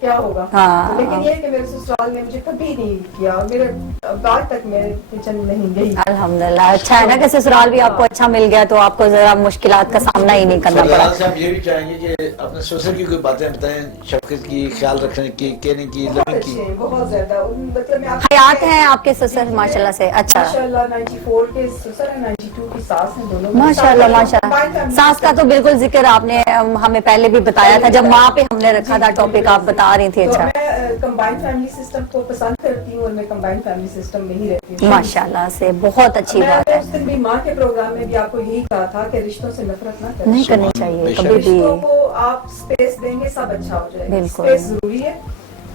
क्या होगा। हाँ। लेकिन ये है कि मेरे ससुराल ने मुझे कभी नहीं किया, और मेरे आज तक मैं किचन नहीं गई। अल्हम्दुलिल्लाह, अच्छा है ना कि ससुराल भी आपको अच्छा मिल गया तो आपको जरा मुश्किलात का सामना ही नहीं करना पड़ा। फरजाना से हम ये भी चाहेंगे कि अपने ससुर की कोई बातें बताएं, शफकत की, ख्याल रखने की, कहने की, बहुत लवी अच्छे की। हैं, बहुत ज्यादा। मतलब मैं आपको हयात हैं आपके ससुर माशाल्लाह से। अच्छा, माशाल्लाह 94 के ससुर है, 92 की सास है, दोनों माशाल्लाह माशाल्लाह। सास का तो बिल्कुल जिक्र आपने हमें पहले भी बताया था, जब माँ पे हमने रखा था टॉपिक, आप बता रही थी। तो अच्छा, मैं कंबाइंड फैमिली सिस्टम को पसंद करती हूँ, और मैं कंबाइंड फैमिली सिस्टम में ही रहती हूँ माशाल्लाह से बहुत अच्छी बात मैंने है। उस दिन भी माँ के प्रोग्राम में भी आपको यही कहा था कि रिश्तों से नफरत ना करें। नहीं करनी चाहिए बेशक। कभी भी। रिश्तों को आप स्पेस देंगे सब अच्छा हो जाएगा। बिल्कुल। स्पेस जरूरी है।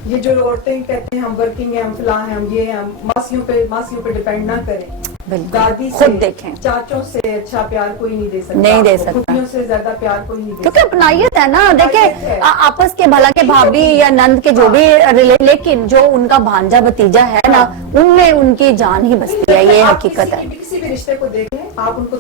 ये जो औरतें कहते हैं हम वर्किंग है, हम फलां हैं, हम ये हैं, हम मासियों पे डिपेंड ना करें। बिल्कुल। दादी खुद से, देखें। चाचों से अच्छा प्यार कोई नहीं दे सकता, नहीं दे आपको। सकता। फूफियों से ज्यादा प्यार कोई नहीं दे क्योंकि सकता। अपनाइयत है ना, देखिए अपनाइयत है। आपस के भला के भाभी या नंद के जो भी लेकिन जो उनका भांजा भतीजा है ना, उनमें उनकी जान ही बसती है, ये आप हकीकत है। किसी भी रिश्ते को देख लें, आप उनको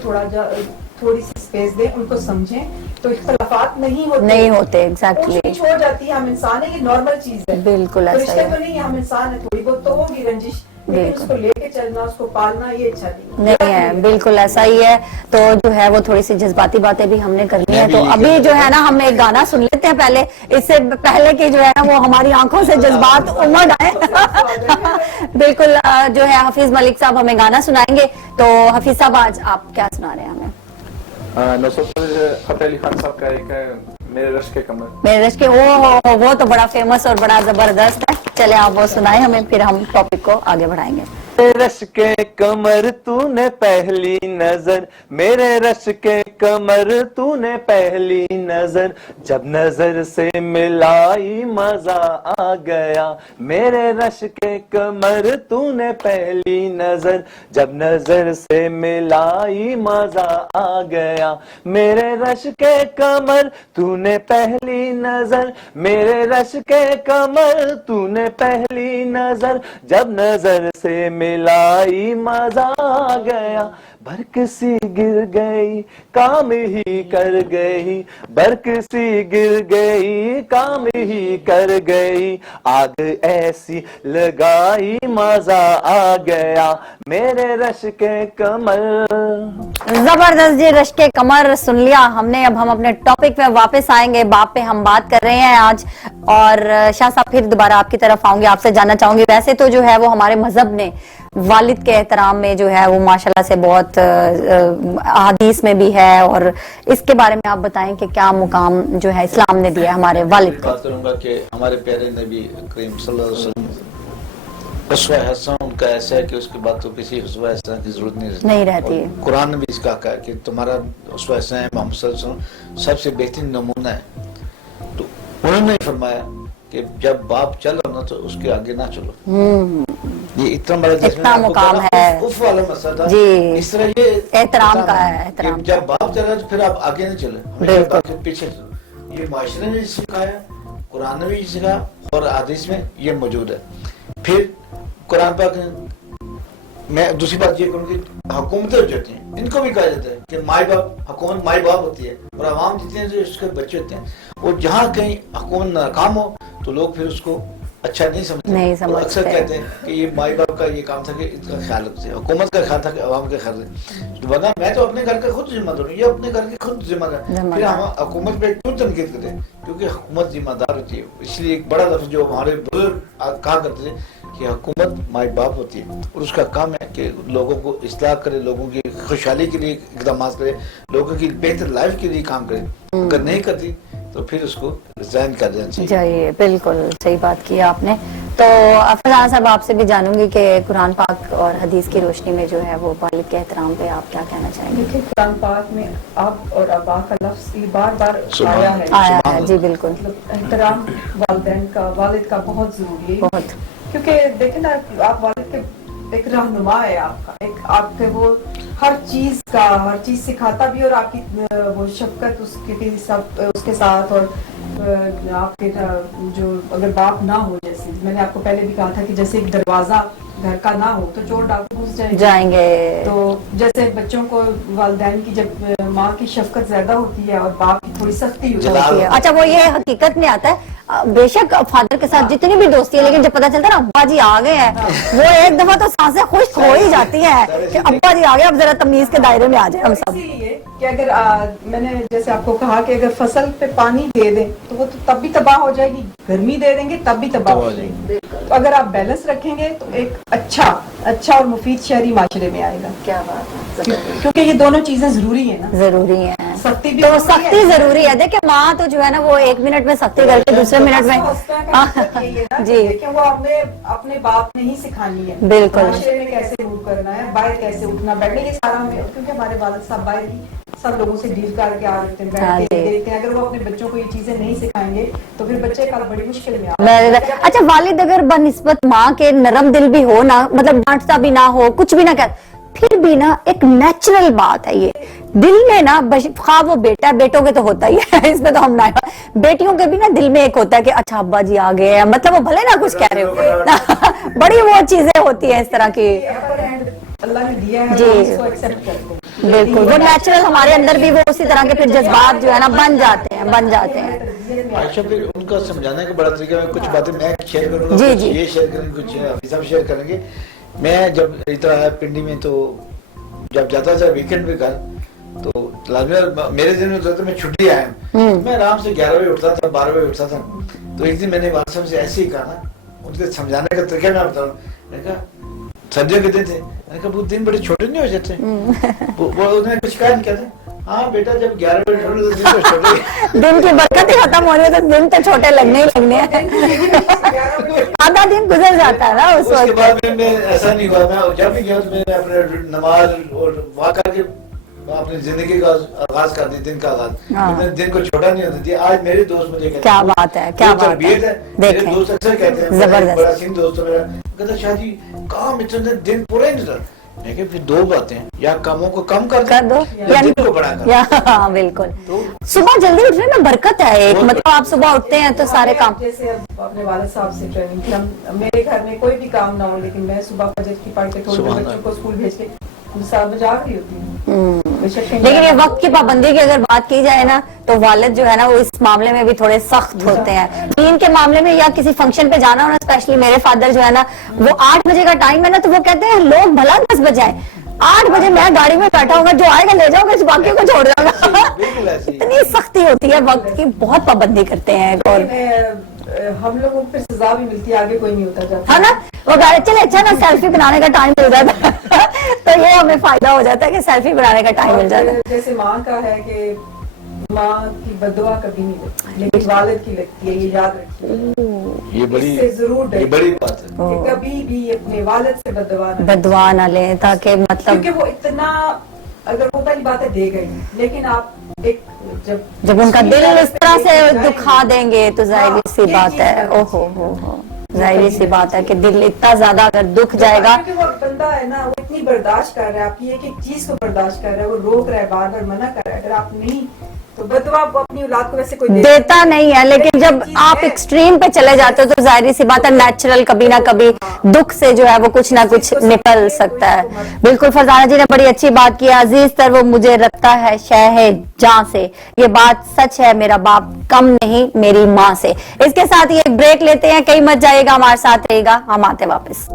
थोड़ी सी स्पेस दें, उनको समझें, तो इख्तलाफात नहीं होते एग्जैक्टली। ऊंच नीच हो जाती है, हम इंसान है, ये नॉर्मल चीज है। बिल्कुल तो ऐसा रिश्ते ही तो है। नहीं है, हम इंसान है, थोड़ी बहुत तो होगी रंजिश, लेकिन बिल्कुल। उसको लेके चलना, उसको पालना, ये अच्छा नहीं है, बिल्कुल ऐसा ही है। तो जो है वो थोड़ी सी जज्बाती बातें भी हमने करनी है, मैं भी तो यही अभी कहना जो है ना हम एक गाना सुन लेते हैं पहले, इससे पहले कि जो है ना वो हमारी आंखों से जज्बात उमड़ आए। बिल्कुल जो है हाफिज मलिक साहब हमें गाना सुनाएंगे। तो हाफिज साहब आज आप क्या सुना रहे हैं हमें? नुसरत फतेह अली खान साहब का एक है मेरे रश के कमर। मेरे रश के वो तो बड़ा फेमस और बड़ा जबरदस्त है। चले आप वो सुनाए हमें, फिर हम टॉपिक को आगे बढ़ाएंगे। रश के कमर तूने पहली नजर, मेरे रश के कमर तूने पहली नजर, जब नजर से मिलाई मजा आ गया। मेरे रश के कमर तूने पहली नजर, जब नजर से मिलाई मजा आ गया। मेरे रश के कमर तूने पहली नजर, मेरे रश के कमर तूने पहली नजर, जब नजर से मिलाई मजा आ गया। बरकसी गिर गई काम ही कर गई, बरकसी गिर गई काम ही कर गई, आग ऐसी लगाई मजा आ गया। मेरे रश के कमर। जबरदस्त जी, रश के कमर सुन लिया हमने। अब हम अपने टॉपिक पे वापस आएंगे। बाप पे हम बात कर रहे हैं आज, और शाह साहब फिर दोबारा आपकी तरफ आऊंगी, आपसे जानना चाहूंगी वैसे तो जो है वो हमारे मजहब ने वालिद के एहतराम में जो है वो माशाल्लाह से बहुत हदीस में भी है, और इसके बारे में आप बताएं कि क्या मुकाम जो है इस्लाम ने दिया है हमारे वालिद को। बात करूंगा कि हमारे प्यारे नबी करीम सल्लल्लाहु अलैहि वसल्लम اسوہ حسن ان کا ایسا ہے کہ اس کے بعد تو کسی اسوہ حسن کی ضرورت نہیں رہتی ہے. اور قرآن نے بھی اس کا کہا کہ تمہارا اسوہ حسن ہے محمد صلی اللہ علیہ وسلم سب سے بہترین نمونہ ہے. تو انہوں نے فرمایا کہ جب باپ چل رہا نا تو اس کے آگے نہ چلو. یہ اتنا بڑا اتنا مقام ہے اف والا مسئلہ تھا. جی اس طرح یہ احترام کا ہے. احترام کہ جب باپ چل رہا تو پھر آپ آگے نہ چلے, ہمیشہ پیچھے چلو. یہ معاشرے نے سکھایا, قرآن نے بھی سکھایا اور حدیث میں یہ موجود ہے. پھر قرآن پاک میں دوسری بات یہ کروں کہ حکومتیں جو ہوتی ہیں ان کو بھی کہا جاتا ہے کہ مائی باپ, حکومت مائی باپ ہوتی ہے اور عوام جتنے ہیں جو اس کے بچے ہوتے ہیں. اور جہاں کہیں حکومت ناکام ہو تو لوگ پھر اس کو اچھا نہیں سمجھتے. اور اکثر کہتے ہیں کہ یہ مائی باپ کا یہ کام تھا کہ اس کا خیال رکھتے ہیں, حکومت کا خیال تھا کہ عوام کا خیال رکھتے. ورنہ میں تو اپنے گھر کا خود ذمہ دار ہوں, یہ اپنے گھر کے خود ذمہ دار. پھر ہم حکومت پہ کیوں تنقید کریں, کیونکہ حکومت ذمہ دار ہوتی ہے. اس لیے ایک بڑا لفظ جو ہمارے بزرگ کہا کرتے تھے کہ حکومت مائی باپ ہوتی ہے اور اس کا کام ہے کہ لوگوں کو اصلاح کرے, لوگوں کی خوشحالی کے لیے اقدامات کرے, لوگوں کی بہتر لائف کے لیے کام کرے. اگر نہیں کرتی تو پھر اس کو ریزائن کر دینا چاہیے. جی بالکل صحیح بات کی آپ نے. تو افضل صاحب آپ سے بھی جانوں گی کہ قرآن پاک اور حدیث کی روشنی میں جو ہے وہ والد کے احترام پہ آپ کیا کہنا چاہیں گے؟ دیکھیں قرآن پاک میں اب اور ابا کا لفظ یہ بار بار آیا ہے. جی بالکل. احترام والدین کا, والد کا بہت ضروری ہے. بہت, کیونکہ دیکھیں نا آپ والد کے ایک رہنما ہے آپ کا, ایک آپ کے وہ ہر چیز سکھاتا بھی اور آپ کی وہ شفقت اس کے ساتھ. اور آپ کے جو اگر باپ نہ ہو, جیسے میں نے آپ کو پہلے بھی کہا تھا کہ جیسے ایک دروازہ گھر کا نہ ہو تو چور ڈاکو گھس جائیں گے. تو جیسے بچوں کو والدین کی جب ماں کی شفقت زیادہ ہوتی ہے اور باپ کی تھوڑی سختی ہوتی ہے. اچھا وہ یہ حقیقت میں آتا ہے بے شک فادر کے ساتھ جتنی بھی دوستی ہے, لیکن جب پتا چلتا ہے نا ابا جی آ گئے ہیں, وہ ایک دفعہ تو سانسیں خشک ہو ہی جاتی ہیں کہ ابا جی آ گئے, اب ذرا تمیز کے دائرے میں آ جائیں ہم سب. اسی لیے کہ اگر میں نے جیسے آپ کو کہا کہ اگر فصل پہ پانی دے دیں تو وہ تب بھی تباہ ہو جائے گی, گرمی دے دیں گے تب بھی تباہ ہو جائے گی. تو اگر آپ بیلنس رکھیں گے تو ایک اچھا اور مفید شہری معاشرے میں آئے گا. کیا بات ہے, کیونکہ یہ دونوں چیزیں ضروری ہیں نا. ضروری ہیں, سختی بھی تو سختی ضروری ہے. دیکھیں ماں تو جو ہے نا وہ 1 منٹ میں سختی کر کے دوسرے منٹ میں جی وہ اپنے باپ نے ہی سکھانی ہے. بالکل. معاشرے میں کیسے موو کرنا ہے, باہر کیسے اٹھنا بیٹھنا, یہ سارا ہمیں, کیونکہ ہمارے والد صاحب باہر ہی سب لوگوں سے ڈیل کر کے آ رہتے ہیں, بیٹھ کے دیکھتے ہیں. اگر وہ اپنے بچوں کو یہ چیزیں نہیں سکھائیں گے تو پھر بچے کل بڑی مشکل میں اچھا والد اگر بنسبت ماں کے نرم دل بھی ہو نا, مطلب ڈانٹتا بھی نہ ہو, کچھ بھی نہ کہ, پھر بھی نا ایک نیچرل بات ہے یہ دل میں نا, خواہ وہ بیٹا ہے, بیٹوں کے تو ہوتا ہی ہے, اس میں تو ہم نہ, بیٹیوں کے بھی نا دل میں ایک ہوتا ہے کہ اچھا ابا جی آ گئے ہیں, مطلب وہ بھلے نہ کچھ کہہ رہے ہو, بڑی وہ چیزیں ہوتی ہیں اس طرح کی. اللہ نے دیا ہے, جی اس کو ایکسپٹ کرتے ہیں. بالکل, وہ نیچرل ہمارے اندر بھی وہ اسی طرح کے پھر جذبات جو ہے نا بن جاتے ہیں. عائشہ پھر ان کا سمجھانے کا بڑا طریقہ ہے, کچھ باتیں میں شیئر کروں گا, جی یہ شیئر کریں گے, کچھ حفیظ صاحب شیئر کریں گے. میں جب ادھر آیا پنڈی میں تو جب جاتا تھا ویکینڈ پہ گھر تو میرے دن میں ہوتا تھا میں چھٹی آیا ہوں, میں آرام سے 11 بجے اٹھتا تھا, 12 بجے اٹھتا تھا. تو ایک دن میں نے والد صاحب سے ایسے ہی کہا نا, ان کے سمجھانے کا طریقہ میں بتاؤں, میں نے کہا سردیوں کے دن تھے, میں نے کہا وہ دن بڑے چھوٹے نہیں ہو جاتے, وہ انہوں نے کچھ کہا نہیں کہتے, ہاں بیٹا جب 11 بجے چھوٹے تو دن تو چھوٹے, دن کی برکت ہی ختم ہو رہی ہے تو دن تو چھوٹے لگنے ہی لگنے ہیں, آدھا دن گزر جاتا ہے نا اس وقت. اس کے بعد میں ایسا نہیں ہوا, میں جب بھی گیا تو میں نے اپنے نماز اور وہاں کر کے اپنی زندگی کا آغاز کر دی, دن کا آغاز, میں دن کو چھوٹا نہیں ہوتا دیا. آج میرے دوست مجھے کہتے ہیں کیا بات ہے, کیا بات ہے, میرے دوست اکثر کہتے ہیں, زبردست, بڑا سنگھ دوست ہے میرا, کہتا شاہ جی کام اتنے دن پورا ہی نہیں رہا. میں کہ پھر 2 باتیں, یا کاموں کو کم کر دو یا دن کو بڑا کر. ہاں بالکل, صبح جلدی اٹھنے میں برکت ہے ایک, مطلب آپ صبح اٹھتے ہیں تو سارے کام. جیسے اپنے والد صاحب سے ٹریننگ تھی, میرے گھر میں کوئی بھی کام نہ ہو لیکن میں صبح فجر کی پڑھ کے تھوڑے بچوں کو اسکول بھیج کے 7 بجے آ رہی ہوتی ہوں. لیکن یہ وقت کی پابندی کی اگر بات کی جائے نا تو والد جو ہے نا وہ اس معاملے میں بھی تھوڑے سخت ہوتے ہیں. دین کے معاملے میں یا کسی فنکشن پہ جانا ہونا, اسپیشلی میرے فادر جو ہے نا وہ 8 بجے کا ٹائم ہے نا, تو وہ کہتے ہیں لوگ بھلا 10 بجے آئے, 8 بجے میں گاڑی میں بیٹھا ہوں گا, جو آئے گا لے جاؤں گا, باقیوں کو چھوڑ جاؤں گا. اتنی سختی ہوتی ہے وقت کی, بہت پابندی کرتے ہیں. اور ہم لوگوں کو پھر سزا بھی ملتی ہے, آگے کوئی نہیں ہوتا جاتا ہے نا, وہ گاڑی چلے اچھا نا سیلفی بنانے کا ٹائم مل جاتا ہے تو یہ ہمیں فائدہ ہو جاتا ہے کہ سیلفی بنانے کا ٹائم مل جاتا ہے. جیسے ماں کا ہے کہ माँ की बददुआ कभी नहीं लगती, लेकिन वालिद की लगती है, ये याद रखिए। इससे जरूर ये बड़ी बात है कि कभी भी अपने वालिद से बददुआ ना लें, ताकि मतलब क्योंकि वो इतना, अगर वो पहली बात है दे गई, लेकिन आप एक जब उनका दिल इस तरह से दुखा देंगे तो जाहिर सी बात है, ओहो हो जाहिर सी बात है कि दिल इतना ज्यादा अगर दुख जाएगा। क्योंकि वो बंदा है ना, वो इतनी बर्दाश्त कर रहा है, आपकी एक एक चीज को बर्दाश्त कर रहा है, वो रोक रहा है, बार बार मना कर रहा है, अगर आप नहीं तो बददुआ अपनी औलाद को वैसे कोई देता नहीं है, लेकिन जब आप एक्सट्रीम पे चले जाते हो तो जाहिर सी बात है नेचुरल कभी ना कभी दुख से जो है वो कुछ ना कुछ निकल सकता है। बिल्कुल, फरजाना जी ने बड़ी अच्छी बात की, अजीज तर वो मुझे रखता है शह जान से, ये बात सच है, मेरा बाप कम नहीं मेरी माँ से। इसके साथ ही एक ब्रेक लेते हैं, कहीं मत जाइएगा, हमारे साथ रहेगा, हम आते वापस।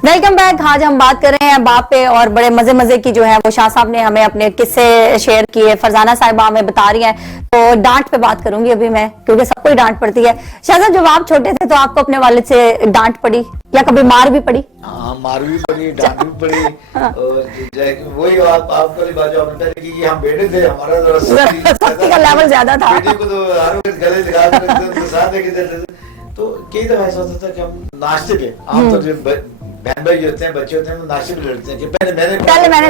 Welcome back. आज हम बात कर रहे हैं बाप पे, और बड़े मजे मजे की जो है वो शाह साहब ने हमें अपने किस्से शेयर किए, फरजाना साहिबा हमें बता रही हैं। तो डांट पे बात करूंगी अभी मैं, क्योंकि सबको ही डांट पड़ती है। शाह साहब, जब आप छोटे थे तो आपको अपने वालिद से डांट पड़ी या कभी मार भी पड़ी? हाँ, मार भी पड़ी, डांट भी पड़ी। और वही आपको वाली बात जो आपने पहले की, हम बेटे थे, हमारा सख्ती का लेवल ज्यादा था, बेटी को तो हर वक्त गले लगा के साथ लेके जाते थे। तो कई दफा ऐसा होता था कि हम नाश्ते पे, आमतौर से बहन भाई होते हैं, बच्चे होते हैं, वो नाश्ते पे लड़ते हैं कि पहले मैंने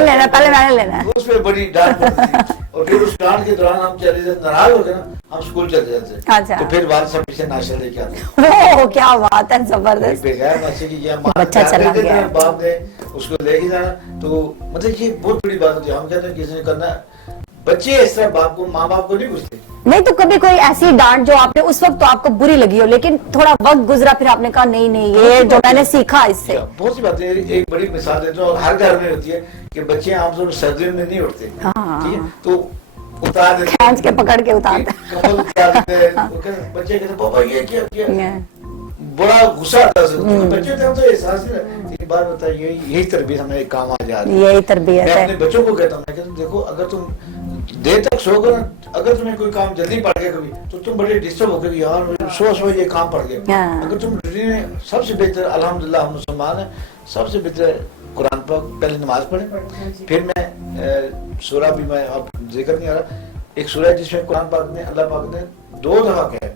लेना है। उस पर बड़ी डांट पड़ती थी, और फिर उस डांट के दौरान हम चले जाते, नाराज हो गए ना, हम स्कूल चले जाते। अच्छा। तो फिर वालिद साहब पीछे नाश्ता लेके आते। क्या बात है, जबरदस्त। बच्चा चला गया, बाप ने उसको लेके जाना, तो मतलब ये बहुत बड़ी बात होती है। हम कहते हैं किसी ने करना, बच्चे इस तरह बाप को, माँ बाप को नहीं पूछते। नहीं तो कभी कोई ऐसी डांट जो आपने उस वक्त तो आपको बुरी लगी हो, लेकिन थोड़ा वक्त गुजरा फिर आपने कहा नहीं नहीं ये जो मैंने सीखा इससे। बहुत सी बातें, एक बड़ी मिसाल देता हूँ, हर घर में होती है कि बच्चे आमतौर पर सर्दियों में नहीं उठते, ठीक है, तो उतार देते, खींच के पकड़ के उतारते, कपल उतार देते हैं। बच्चे कहते पापा ये क्या, बड़ा गुस्सा आता है। बच्चे तो एहसास नहीं, एक बार बता, यही तरबियत हमें काम आ जा रही है, यही तरबियत है। मैं अपने बच्चों को कहता हूँ, मैं कहता हूँ देखो, अगर तुम देर तक सोओगे ना, अगर तुम्हें कोई काम जल्दी पड़ गया कभी, तो तुम बड़े डिस्टर्ब हो गए, यार सो ये काम पड़ गया। अगर तुम सबसे बेहतर, अल्हम्दुलिल्लाह हम मुसलमान हैं, सबसे बेहतर कुरान पाक पहले नमाज पढ़े, फिर मैं सूरा भी, मैं अब जिक्र नहीं आ रहा, एक सूरा जिसमें कुरान पाक ने, अल्लाह पाक ने 2 दफा कहा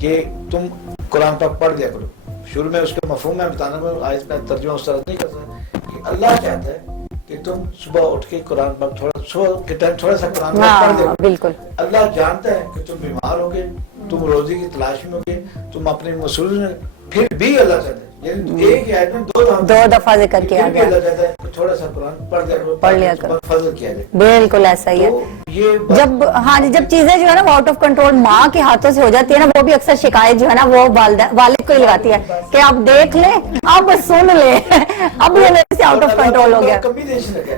कि तुम कुरान पाक पढ़ दिया करो। शुरू में उसके मफहूम में बताना, आज मैं तर्जुमा उस तरह नहीं कर सकता, कि अल्लाह चाहता है कि तुम सुबह उठ के कुरान पाक सुबह के टाइम थोड़ा सा कुरान पाक पढ़ दो। बिल्कुल, अल्लाह जानता है कि तुम बीमार होगे, तुम रोजी की तलाश में होगे, तुम अपने मसूल में, फिर भी अल्लाह चाहता है, यानी एक ही आयत में 2 दफा जिक्र किया गया, अल्लाह चाहता है कि थोड़ा सा कुरान पढ़ लिया करो, फजल किया जाए। बिल्कुल ऐसा ही है। ये जब हाँ जी, जब चीजें जो है ना वो आउट ऑफ कंट्रोल माँ के हाथों से हो जाती है ना, वो भी अक्सर शिकायत जो है ना वो वालिद को ही लगाती है कि आप देख ले, अब सुन ले, अब ये मेरे से आउट ऑफ कंट्रोल हो गया।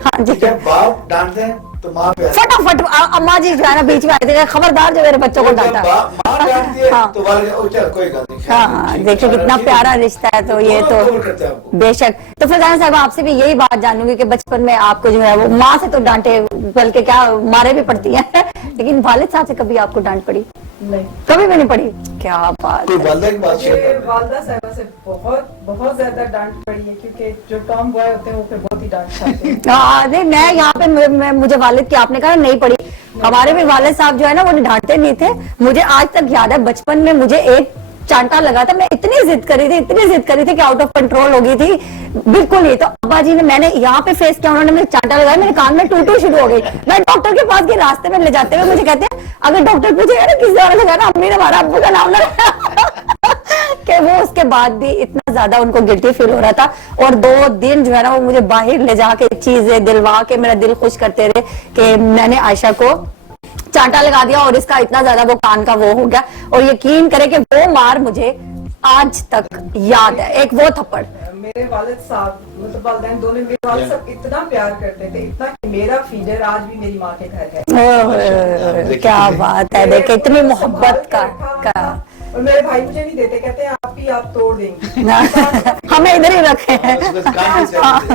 हाँ जी, बाप डांटते हैं तो माँ पे फटाफट अम्मा जी जो है ना बीच में आते हैं, खबरदार जो मेरे बच्चों को डांटा। हाँ, देखिए कितना प्यारा रिश्ता है। तो ये तो बेशक। तो फरजाना साहब, आपसे भी यही बात जानूंगी कि बचपन में आपको जो है वो माँ से तो डांटे, बल्कि क्या मारे भी पड़ती है, लेकिन वालिद साहब से कभी आपको डांट पड़ी? नहीं, कभी भी नहीं पड़ी? क्या बात कोई है। वालदा की बात शेयर मुझे कर वालदा साहिबा से बहुत बहुत ज्यादा डांट पड़ी है, क्योंकि जो टॉम बॉय होते हैं वो फिर बहुत ही डांट खाते हैं। नहीं, मैं यहाँ पे मुझे वालिद की, आपने कहा नहीं पड़ी, हमारे भी वालिद साहब जो है ना वो डांटते नहीं थे। मुझे आज तक याद है बचपन में मुझे एक चांटा लगा था, मैं इतनी जिद करी थी कि आउट ऑफ कंट्रोल हो गई थी बिल्कुल ही। तो अब्बा जी ने, मैंने यहाँ पे फेस किया, उन्होंने मुझे चांटा लगाया, मेरे कान में टूटू शुरू हो गई। मैं डॉक्टर के पास के रास्ते में ले जाते हुए मुझे कहते हैं, अगर डॉक्टर पूछेगा ना किस दौरान लगाया ना, अम्मी ने हमारा अब्बू का नाम लगाया कि वो उसके बाद भी इतना ज्यादा उनको गिल्टी फील हो रहा था। और 2 दिन जो है ना वो मुझे बाहर ले जाके चीजें दिलवा के मेरा दिल खुश करते रहे कि मैंने आयशा को चांटा लगा दिया और इसका इतना ज्यादा वो कान का वो हो गया। और यकीन करे कि वो मार मुझे आज तक याद है, एक वो थप्पड़। मेरे वालिद साहब मतलब वालिदैन दोनों मेरे वालिद साहब इतना प्यार करते थे, इतना कि मेरा फीडर आज भी मेरी माँ के घर है। क्या बात है, देखे इतनी मोहब्बत का। और मेरे भाई मुझे नहीं देते, कहते हैं आप ही आप तोड़ देंगे। हमें इधर ही रखे हैं।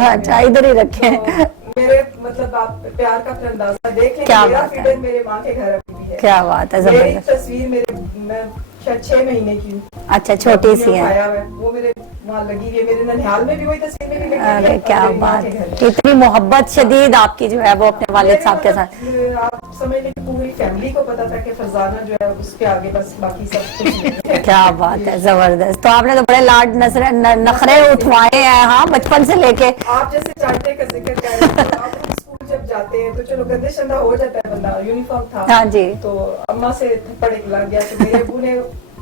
अच्छा, इधर ही रखे हैं। मेरे मतलब आप प्यार का फिर अंदाजा देख लें, क्या मेरा बात है। फीडर मेरे माँ के घर अभी भी है। क्या बात है, मेरी जबरदस्त। तस्वीर मैं शायद 6 महीने की हूँ, अच्छा, छोटी सी है। आया हुआ है, वो मेरे वहाँ लगी हुई है। मेरे ननिहाल में भी वही तस्वीर मेरी लगी हुई है, अरे और क्या मेरी माँ बात के घर है, इतनी मोहब्बत शदीद आपकी जो है वो अपने वालिद साहब के साथ। मेरे आप समझ लें कि पूरी फैमिली को पता था कि फरजाना जो है उसके आगे बस बाकी सब कुछ नहीं है। क्या बात है, जबरदस्त। तो आपने तो बड़े लाड नखरे उठवाए हैं, हाँ, बचपन से लेके। आप जैसे चांटे का जिक्र कर रहे हैं, तो आप स्कूल जब जाते हैं तो चलो गंदे शंदा हो जाता है बंदा, यूनिफॉर्म था। हाँ जी। तो अम्मा से थप्पड़ एक लग गया, तो मेरे अबू ने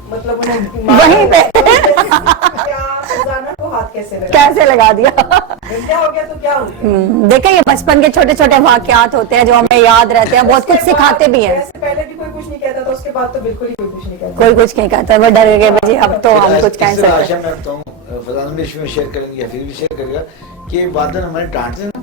मतलब उन्हें वहीं पे क्या फरजाना को हाथ कैसे लगा, कैसे लगा दिया। गंदा हो गया तो क्या हो गया। देखे, ये बचपन के छोटे छोटे वाकयात होते हैं जो हमें याद रहते हैं, बहुत कुछ उसके सिखाते भी हैं। वैसे पहले भी कोई कुछ नहीं कहता था, उसके बाद तो बिल्कुल ही कोई कुछ नहीं कहता। कोई कुछ नहीं कहता, वो डर गए भाई अब तो हम कुछ कह सकते आशा हैं। मैं बताऊँ, फरजाना भी इसमें शेयर करेंगे या फिर भी शेयर करेगा कि वालिदैन हमारे डांटते हैं ना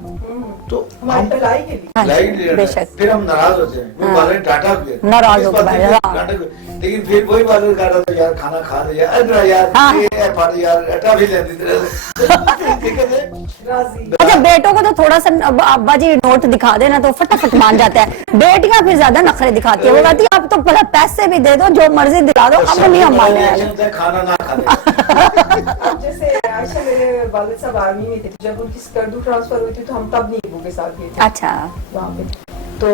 तो हमारी हम भलाई के लिए। हाँ जी, लाइट ले लेते हैं, बेशक। फिर हम नाराज होते हैं, वो हाँ। वालिदैन डांटा भी है, नाराज इस होके बात बैठ पे जाओ। डांटा भी, लेकिन फिर वही वालिदैन कह रहा था यार खाना खा ले यार, यार हाँ। ये फाड़ यार अटा भी ले दी तेरे राजी अच्छा, बेटों को तो थोड़ा सा अब्बा जी नोट दिखा देना तो फटाफट मान जाता है, बेटियां फिर ज्यादा नखरे दिखाती है। वो कहती है अब तो भला पैसे भी दे दो, जो मर्जी दिला दो, अब नहीं हम मानने वाले। खाना ना खा ले। जैसे आयशा मेरे वालिद साहब आर्मी में थे, जब उनकी स्कर्दू ट्रांसफर हुई थी तो हम तब नहीं के साथ गए थे अच्छा वहाँ पे, तो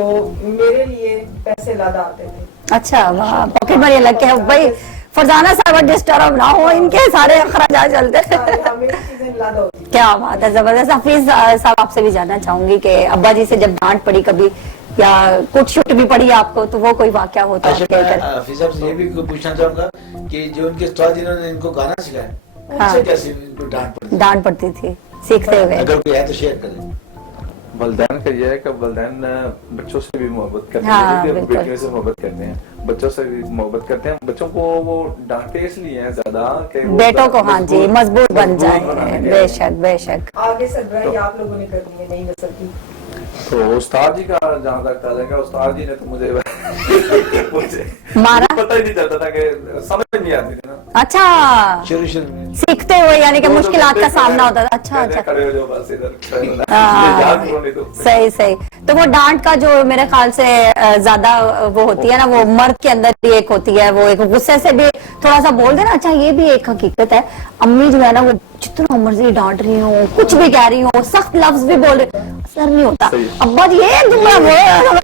मेरे लिए पैसे लादा आते थे। अच्छा, वाह, पॉकेट मनी लग के भाई फरजाना साहब डिस्टर्ब ना हो, इनके सारे अखराजात चलते हैं। मेरी चीजें लादा होती थी। क्या बात है, जबरदस्त। हफीज साहब, आपसे भी जानना चाहूंगी कि अब्बा जी से जब डांट पड़ी कभी या कुछ छुट भी पड़ी आपको, तो वो कोई वाकया होता है अच्छा, आपके घर? मैं हाफिज साहब से ये भी पूछना चाहूंगा कि जो उनके उस्ताद जिन्होंने इनको गाना सिखाया, हाँ। उनसे कैसे इनको डांट पड़ी? डांट पड़ती थी सीखते हुए? अगर कोई है तो शेयर करें। वालिदैन का ये है कि वालिदैन बच्चों से भी मोहब्बत करते हाँ, हैं, जैसे बिल्कुल। बेटियों से मोहब्बत करते हैं, बच्चों से भी मोहब्बत करते हैं। बच्चों को वो डांटते इसलिए हैं ज्यादा कि वो बेटों को, हाँ जी, मजबूत बन जाए। बनाने के लिए। बेशक बेशक। आगे सरबराही आप लोगों ने कर दी है नई नस्ल की। तो उस्ताद जी का जहाँ तक था जाएगा, उस्ताद जी ने तो मुझे मुझे मारा? पता ही नहीं चलता था कि समझ नहीं आती थी ना। अच्छा, शुरू में सीखते हुए यानी कि तो मुश्किलात का देखते सामना हैं, होता था। अच्छा कहते अच्छा, हैं, खड़े हो जाओ बस इधर हाँ। याद करो नहीं तो सही सही। तो वो डांट का जो मेरे ख्याल से ज्यादा वो होती है ना, वो मर्द के अंदर भी एक होती है, वो एक गुस्से से भी थोड़ा सा बोल देना। अच्छा, ये भी एक हकीकत है, अम्मी जो है ना वो जितना मर्जी डांट रही हो, कुछ भी कह रही हो, सख्त लफ्ज भी बोल रही, असर नहीं होता। सही। अब्बा जी एक जुमला बोल,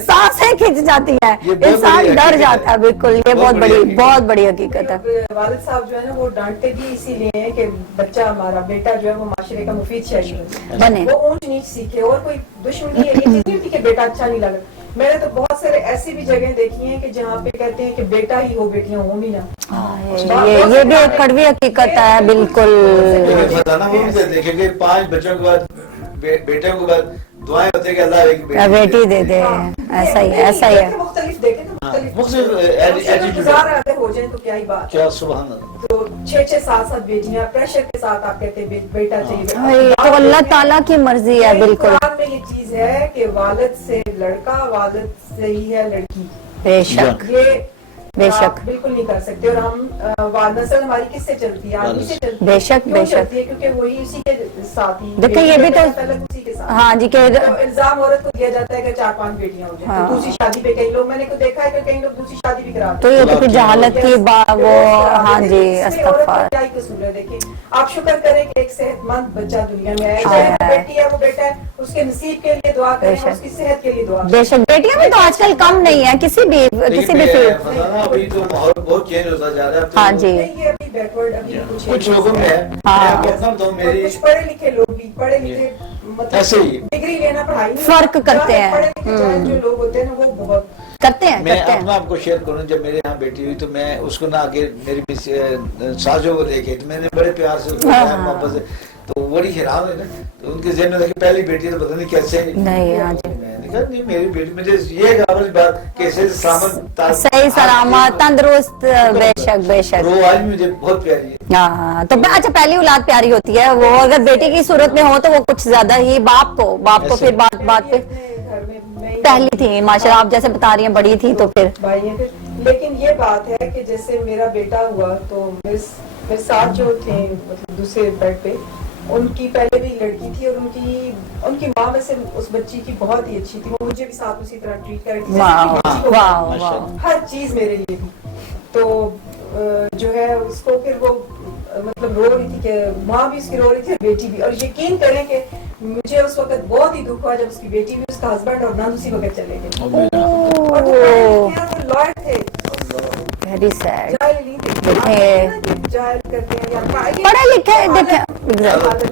सांसें खिंच जाती है, ये बहुत इंसान बड़ी डर हकीकत जाता है। है। बिल्कुल, ये बहुत बड़ी हकीकत है। बहुत बड़ी हकीकत है। वालिद साहब जो है ना वो डांटते भी इसीलिए हैं कि बच्चा हमारा बेटा जो है वो माशरे का मुफीद शहरी बने। वो ऊंच नीच सीखे, और कोई दुश्मनी ये चीज नहीं होती कि बेटा अच्छा नहीं लगा। मैंने तो बहुत सारे ऐसी भी जगह देखी हैं कि जहाँ पे कहते हैं कि बेटा ही हो बेटियां हो भी ना। ये भी एक कड़वी हकीकत है, बिल्कुल। लेकिन फरजाना वो भी देखेंगे 5 बच्चों के बाद बेटियों के बाद दुआएं होती है कि अल्लाह एक बेटी दे दे, ऐसा ही ऐसा ही है। मुख्तलिफ देखें तो मुख्तलिफ मुख्तलिफ एटीट्यूड गुजार आते हो जाए तो क्या ही बात है। क्या सुभान अल्लाह। तो 6-6 7-7 बेटियां प्रेशर के साथ आप कहते हैं बेटा भाई, चाहिए। तो अल्लाह ताला की मर्जी है, बिल्कुल। कुरान में ये चीज है कि वालिद से लड़का, वालिद से ही है लड़की। बेशक। ये بے شک آپ بالکل نہیں کر سکتے. اور ہم نسل ہماری کس سے چلتی ہے؟ آدمی سے چلتی ہے. بے شک کیوں بے شک. چلتی ہے؟ کیونکہ وہی اسی کے ساتھ ہی. دیکھیں یہ بھی تو اسی کے ساتھ. ہاں جی کہ تو الزام عورت کو دیا جاتا ہے کہ 4-5 بیٹیاں ہو جائیں. تو دوسری شادی پہ کئی لوگ میں نے کو دیکھا ہے کہ کئی لوگ دوسری شادی بھی کراتے تو ہیں. یہ تو پھر جہالت کی وہ ہاں جی استغفار. کیا ہی قصور ہے؟ دیکھیں آپ شکر کریں کہ ایک صحت مند بچہ دنیا میں آیا. چاہے وہ بیٹی ہے وہ بیٹا ہے, اس کے نصیب کے لیے دعا کریں, اس کی صحت کے لیے دعا کریں. بے شک بیٹیاں بھی تو آج کل کم نہیں ہے کسی بھی فیلڈ. ابھی تو ماحول بہت چینج ہوتا جا رہا ہے. ہاں جی یہ ابھی بیکورڈ ابھی کچھ لوگوں میں ہے. کچھ پڑھے لکھے لوگ بھی پڑھے لکھے مطلب ایسے ہی ڈگری لینا پڑھائی فرق کرتے ہیں. پڑھے لکھے جو لوگ ہوتے ہیں نا وہ بہت کرتے ہیں. میں اپنا آپ کو شیئر کروں. جب میرے یہاں بیٹی ہوئی تو میں اس کو نہ آگے میری سازوں کو لے کے میں نے بڑے پیار سے اس کو محبت سے, تو بڑی حیران ہے نا. تو ان کے ذہن میں دیکھے پہلی بیٹی تو پتہ نہیں کیسے نہیں. ہاں جی میں نے کہا نہیں میری بیٹی مجھے یہ ہے بات کیسے سلامت صحیح سلامت تندرست. بے شک بے شک. وہ آج مجھے بہت پیاری ہے. ہاں تو اچھا پہلی اولاد پیاری ہوتی ہے. وہ اگر بیٹی کی صورت میں ہو تو وہ کچھ زیادہ ہی باپ کو پھر بات پہ پہلی تھی ماشاءاللہ آپ جیسے بتا رہی ہیں بڑی تھی تو پھر بھائی ہیں. لیکن یہ بات ہے کہ جیسے میرا بیٹا ہوا تو میرے ساتھ جو تھے مطلب دوسرے بیڈ پہ ان کی پہلے بھی لڑکی تھی اور ان کی ماں ویسے اس بچی کی بہت ہی اچھی تھی. وہ مجھے بھی ساتھ اسی طرح ٹریٹ کر رہی تھی ہر چیز میرے لیے بھی. تو جو ہے اس کو پھر وہ مطلب رو رہی تھی کہ ماں بھی اس کی رو رہی تھی اور بیٹی بھی. اور یقین کریں کہ مجھے اس وقت بہت ہی دکھ ہوا جب اس کی بیٹی بھی اس کا ہسبینڈ اور نند اسی وقت چلے گئے. اور وہ لائر تھے. Very sad. پڑھے لکھے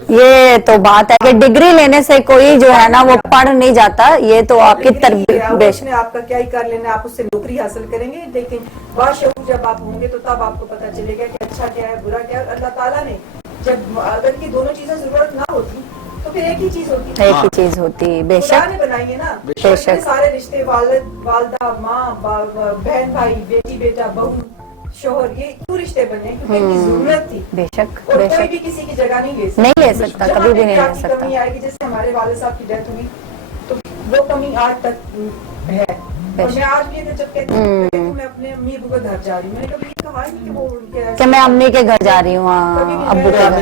یہ تو بات ہے کہ ڈگری لینے سے کوئی جو ہے نا وہ پڑھ نہیں جاتا. یہ تو آپ کی تربیت نے آپ کا کیا ہی کر لینا, آپ اس سے نوکری حاصل کریں گے. لیکن باشعور جب آپ ہوں گے تو تب آپ کو پتا چلے گا کہ اچھا کیا ہے برا کیا ہے. اللہ تعالیٰ نے جب اگر یہ دونوں چیزیں ضرورت نہ ہوتی تو پھر ایک ہی چیز ہوتی. ایک ہی چیز ہوتی. بے شک نے بنائی ہے نا. بے شک. سارے رشتے والدہ ماں بہن بھائی بیٹی بیٹا بہو شوہر یہ کیوں رشتے بنے کیونکہ ان کی ضرورت تھی. بے شک اور بے کوئی شک. بھی کسی کی جگہ نہیں لے سکتا کبھی بھی نہیں لے سکتا. کمی آئے گی. جیسے ہمارے والد صاحب کی ڈیتھ ہوئی تو وہ کمی آج تک ہے. اور میں آج بھی جب کہتی ہوں میں اپنے امی ابو کے گھر جا رہی ہوں, میں نے کبھی یہ کہا نہیں کہ وہ کہ میں امی کے گھر جا رہی ہوں. ابو کے گھر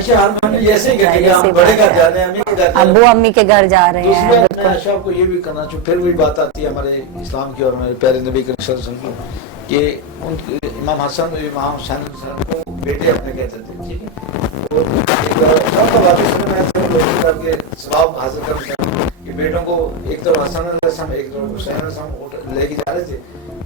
ابو امی کے گھر جا رہے ہیں. آپ کو یہ بھی کرنا چاہیے. پھر بھی بات آتی ہے ہمارے اسلام کی اور ہمارے پیارے نبی کریم صلی اللہ علیہ وسلم کی کہ امام حسن اور امام حسین کو بیٹے اپنے کہتے تھے. ٹھیک ہے ثواب حاصل کرتے کہ بیٹوں کو ایک طرف حسن علیہ السلام ایک طرف حسین علیہ السلام لے کے جا رہے تھے.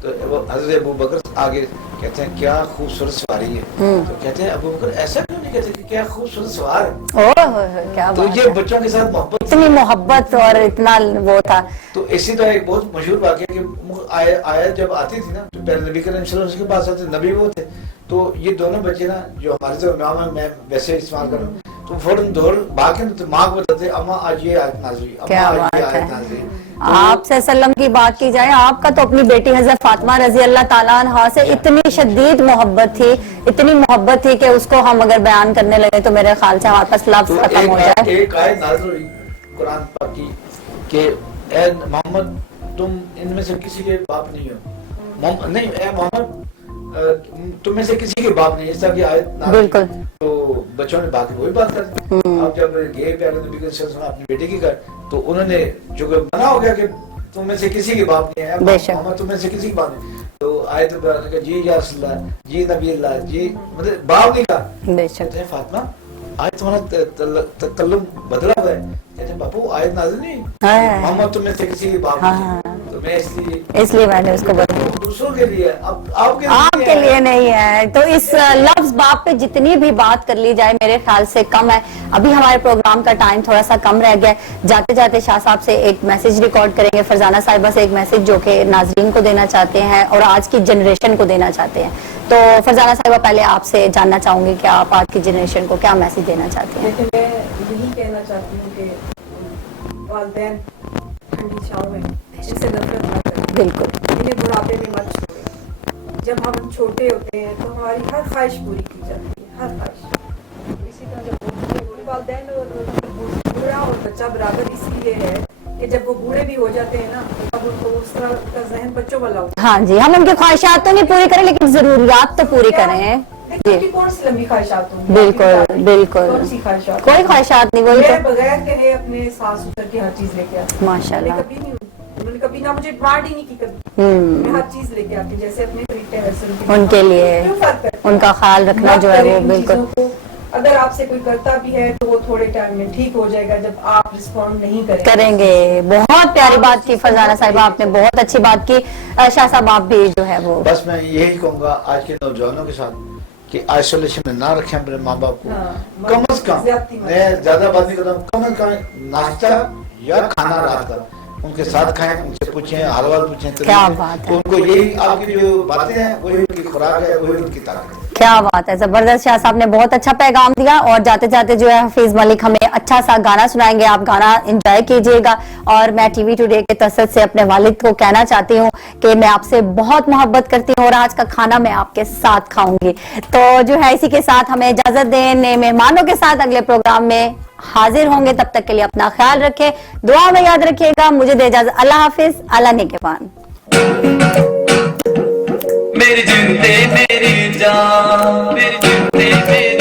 تو حضرت ابو بکر آگے کہتے ہیں کیا خوبصورت سواری ہے. تو کہتے ہیں ابو بکر ایسا کیوں نہیں کہتے کہ کیا خوبصورت سوار ہے. تو یہ بچوں کے ساتھ محبت اتنی محبت اور اتنا وہ تھا. تو اسی طرح ایک بہت مشہور واقعہ کہ آیت جب آتی تھی نا تو پہلے نبی کریم صلی اللہ علیہ وسلم کے پاس آتے نبی وہ تھے. تو یہ دونوں بچے نا جو ہمارے سے نام ہے میں ویسے استعمال کر رہا ہوں تو فوراً دوڑ باقی تو ماں کو بتاتے اما آج یہ آیت نازل ہوئی. کیا بات ہے. آپ سے سلم کی بات کی جائے آپ کا تو اپنی بیٹی حضرت فاطمہ رضی اللہ تعالیٰ عنہا سے اتنی شدید محبت تھی کہ اس کو ہم اگر بیان کرنے لگے تو میرے خیال سے ہمارے پاس لفظ ختم ہو جائے. ایک آیت نازل ہوئی قرآن پاک کی کہ اے محمد تم ان میں سے کسی کے باپ نہیں ہو. نہیں اے محمد تم میں سے کسی کے باپ نہیں. اس طرح کی آیت نازل. بالکل. تو بچوں نے باقی وہی بات کر دی. اب جب گئے پیارے نبی صلی اللہ علیہ وسلم اپنی بیٹے کی گھر تو انہوں نے جو کہ منع ہو گیا کہ تم میں سے کسی کے باپ نہیں ہے. محمد تم میں سے کسی کے باپ نہیں. تو آیت کہ جی یا رسول اللہ جی نبی اللہ جی مطلب باپ نہیں کہا. بے شک. فاطمہ آج تمہارا تکلم بدلا ہوا ہے. کہتے ہیں باپو آیت نازل نہیں محمد تم میں سے کسی کے باپ نہیں. تو میں اس لیے میں نے اس کو بتایا دوسروں کے لیے آپ کے لیے نہیں ہے. تو اس لفظ باپ پہ جتنی بھی بات کر لی جائے میرے خیال سے کم ہے. ابھی ہمارے پروگرام کا ٹائم تھوڑا سا کم رہ گیا. جاتے جاتے شاہ صاحب سے ایک میسج ریکارڈ کریں گے, فرزانہ صاحبہ سے ایک میسج جو کہ ناظرین کو دینا چاہتے ہیں اور آج کی جنریشن کو دینا چاہتے ہیں. تو فرزانہ صاحبہ پہلے آپ سے جاننا چاہوں گی کہ آپ آج کی جنریشن کو کیا میسج دینا چاہتے ہیں. لیکن میں یہی کہنا چاہتی ہوں کہ والدین ٹھنڈی چھاؤں میں ان سے نفرت نہ کریں. بالکل. انہیں بڑھاپے میں مت چھوڑیں. جب ہم چھوٹے ہوتے ہیں تو ہماری ہر خواہش پوری کی جاتی ہے, ہر خواہش. اسی طرح جب والدین اور بوڑھا اور بچہ برابر اس لیے ہے کہ جب وہ بوڑھے بھی ہو جاتے ہیں نا تو तब उस तरह का जहन बच्चों वाला होता हाँ जी, हम उनकी ख्वाहिशात तो नहीं पूरी करें लेकिन जरूरियात तो पूरी करें। है। जी लेकिन कौन सी लंबी ख्वाहिशात होंगी? बिल्कुल बिल्कुल, कौन सी ख्वाहिशात? कोई ख्वाहिशात नहीं, वही मैं तो बगैर कहे अपने सास ससुर की हर चीज लेके आती। माशाल्लाह। कभी नहीं, उन्होंने कभी ना मुझे डिमांड ही नहीं की कभी। मैं हर चीज लेके आती, जैसे अपने तरीके हैं वैसे उनके लिए क्यों फर्क करता है? उनका ख्याल रखना जो है वो इन बिल्कुल। चीजों को अगर आपसे कोई करता भी है तो वो थोड़े टाइम में ठीक हो जाएगा जब आप रिस्पॉन्ड नहीं करेंगे। बहुत प्यारी बात की फरजाना साहिबा, आपने बहुत अच्छी बात की। शाह साहब आप भी जो है वो, बस मैं यही कहूँगा आज के नौजवानों के साथ कि आइसोलेशन में ना रखें अपने माँ बाप को। हाँ, कम अज कम, ज्यादती मत मैं ज्यादा बात नहीं करता हूँ, कम अज कम नाश्ता या खाना रात का उनके साथ खाएं, उनसे पूछें, हाल वाल पूछें। क्या बात है। तो उनको यही आपकी जो बातें हैं वही उनकी खुराक है, वही उनकी ताकत है। क्या बात है, जबरदस्त। शाह साहब ने बहुत अच्छा पैगाम दिया और जाते जाते जो है हफीज मलिक हमें अच्छा सा गाना सुनाएंगे, आप गाना एंजॉय कीजिएगा। और मैं टीवी टुडे के तसद से अपने वालिद को कहना चाहती हूँ कि मैं आपसे बहुत मोहब्बत करती हूँ और आज का खाना मैं आपके साथ खाऊंगी। तो जो है इसी के साथ हमें इजाजत दें, नए मेहमानों के साथ अगले प्रोग्राम में हाजिर होंगे। तब तक के लिए अपना ख्याल रखें, दुआ में याद रखिएगा। मुझे दे इजाजत, अल्लाह हाफिज, अल्लाह निगहबान। मेरी जिंदे मेरी जान, मेरी जिंदे मेरी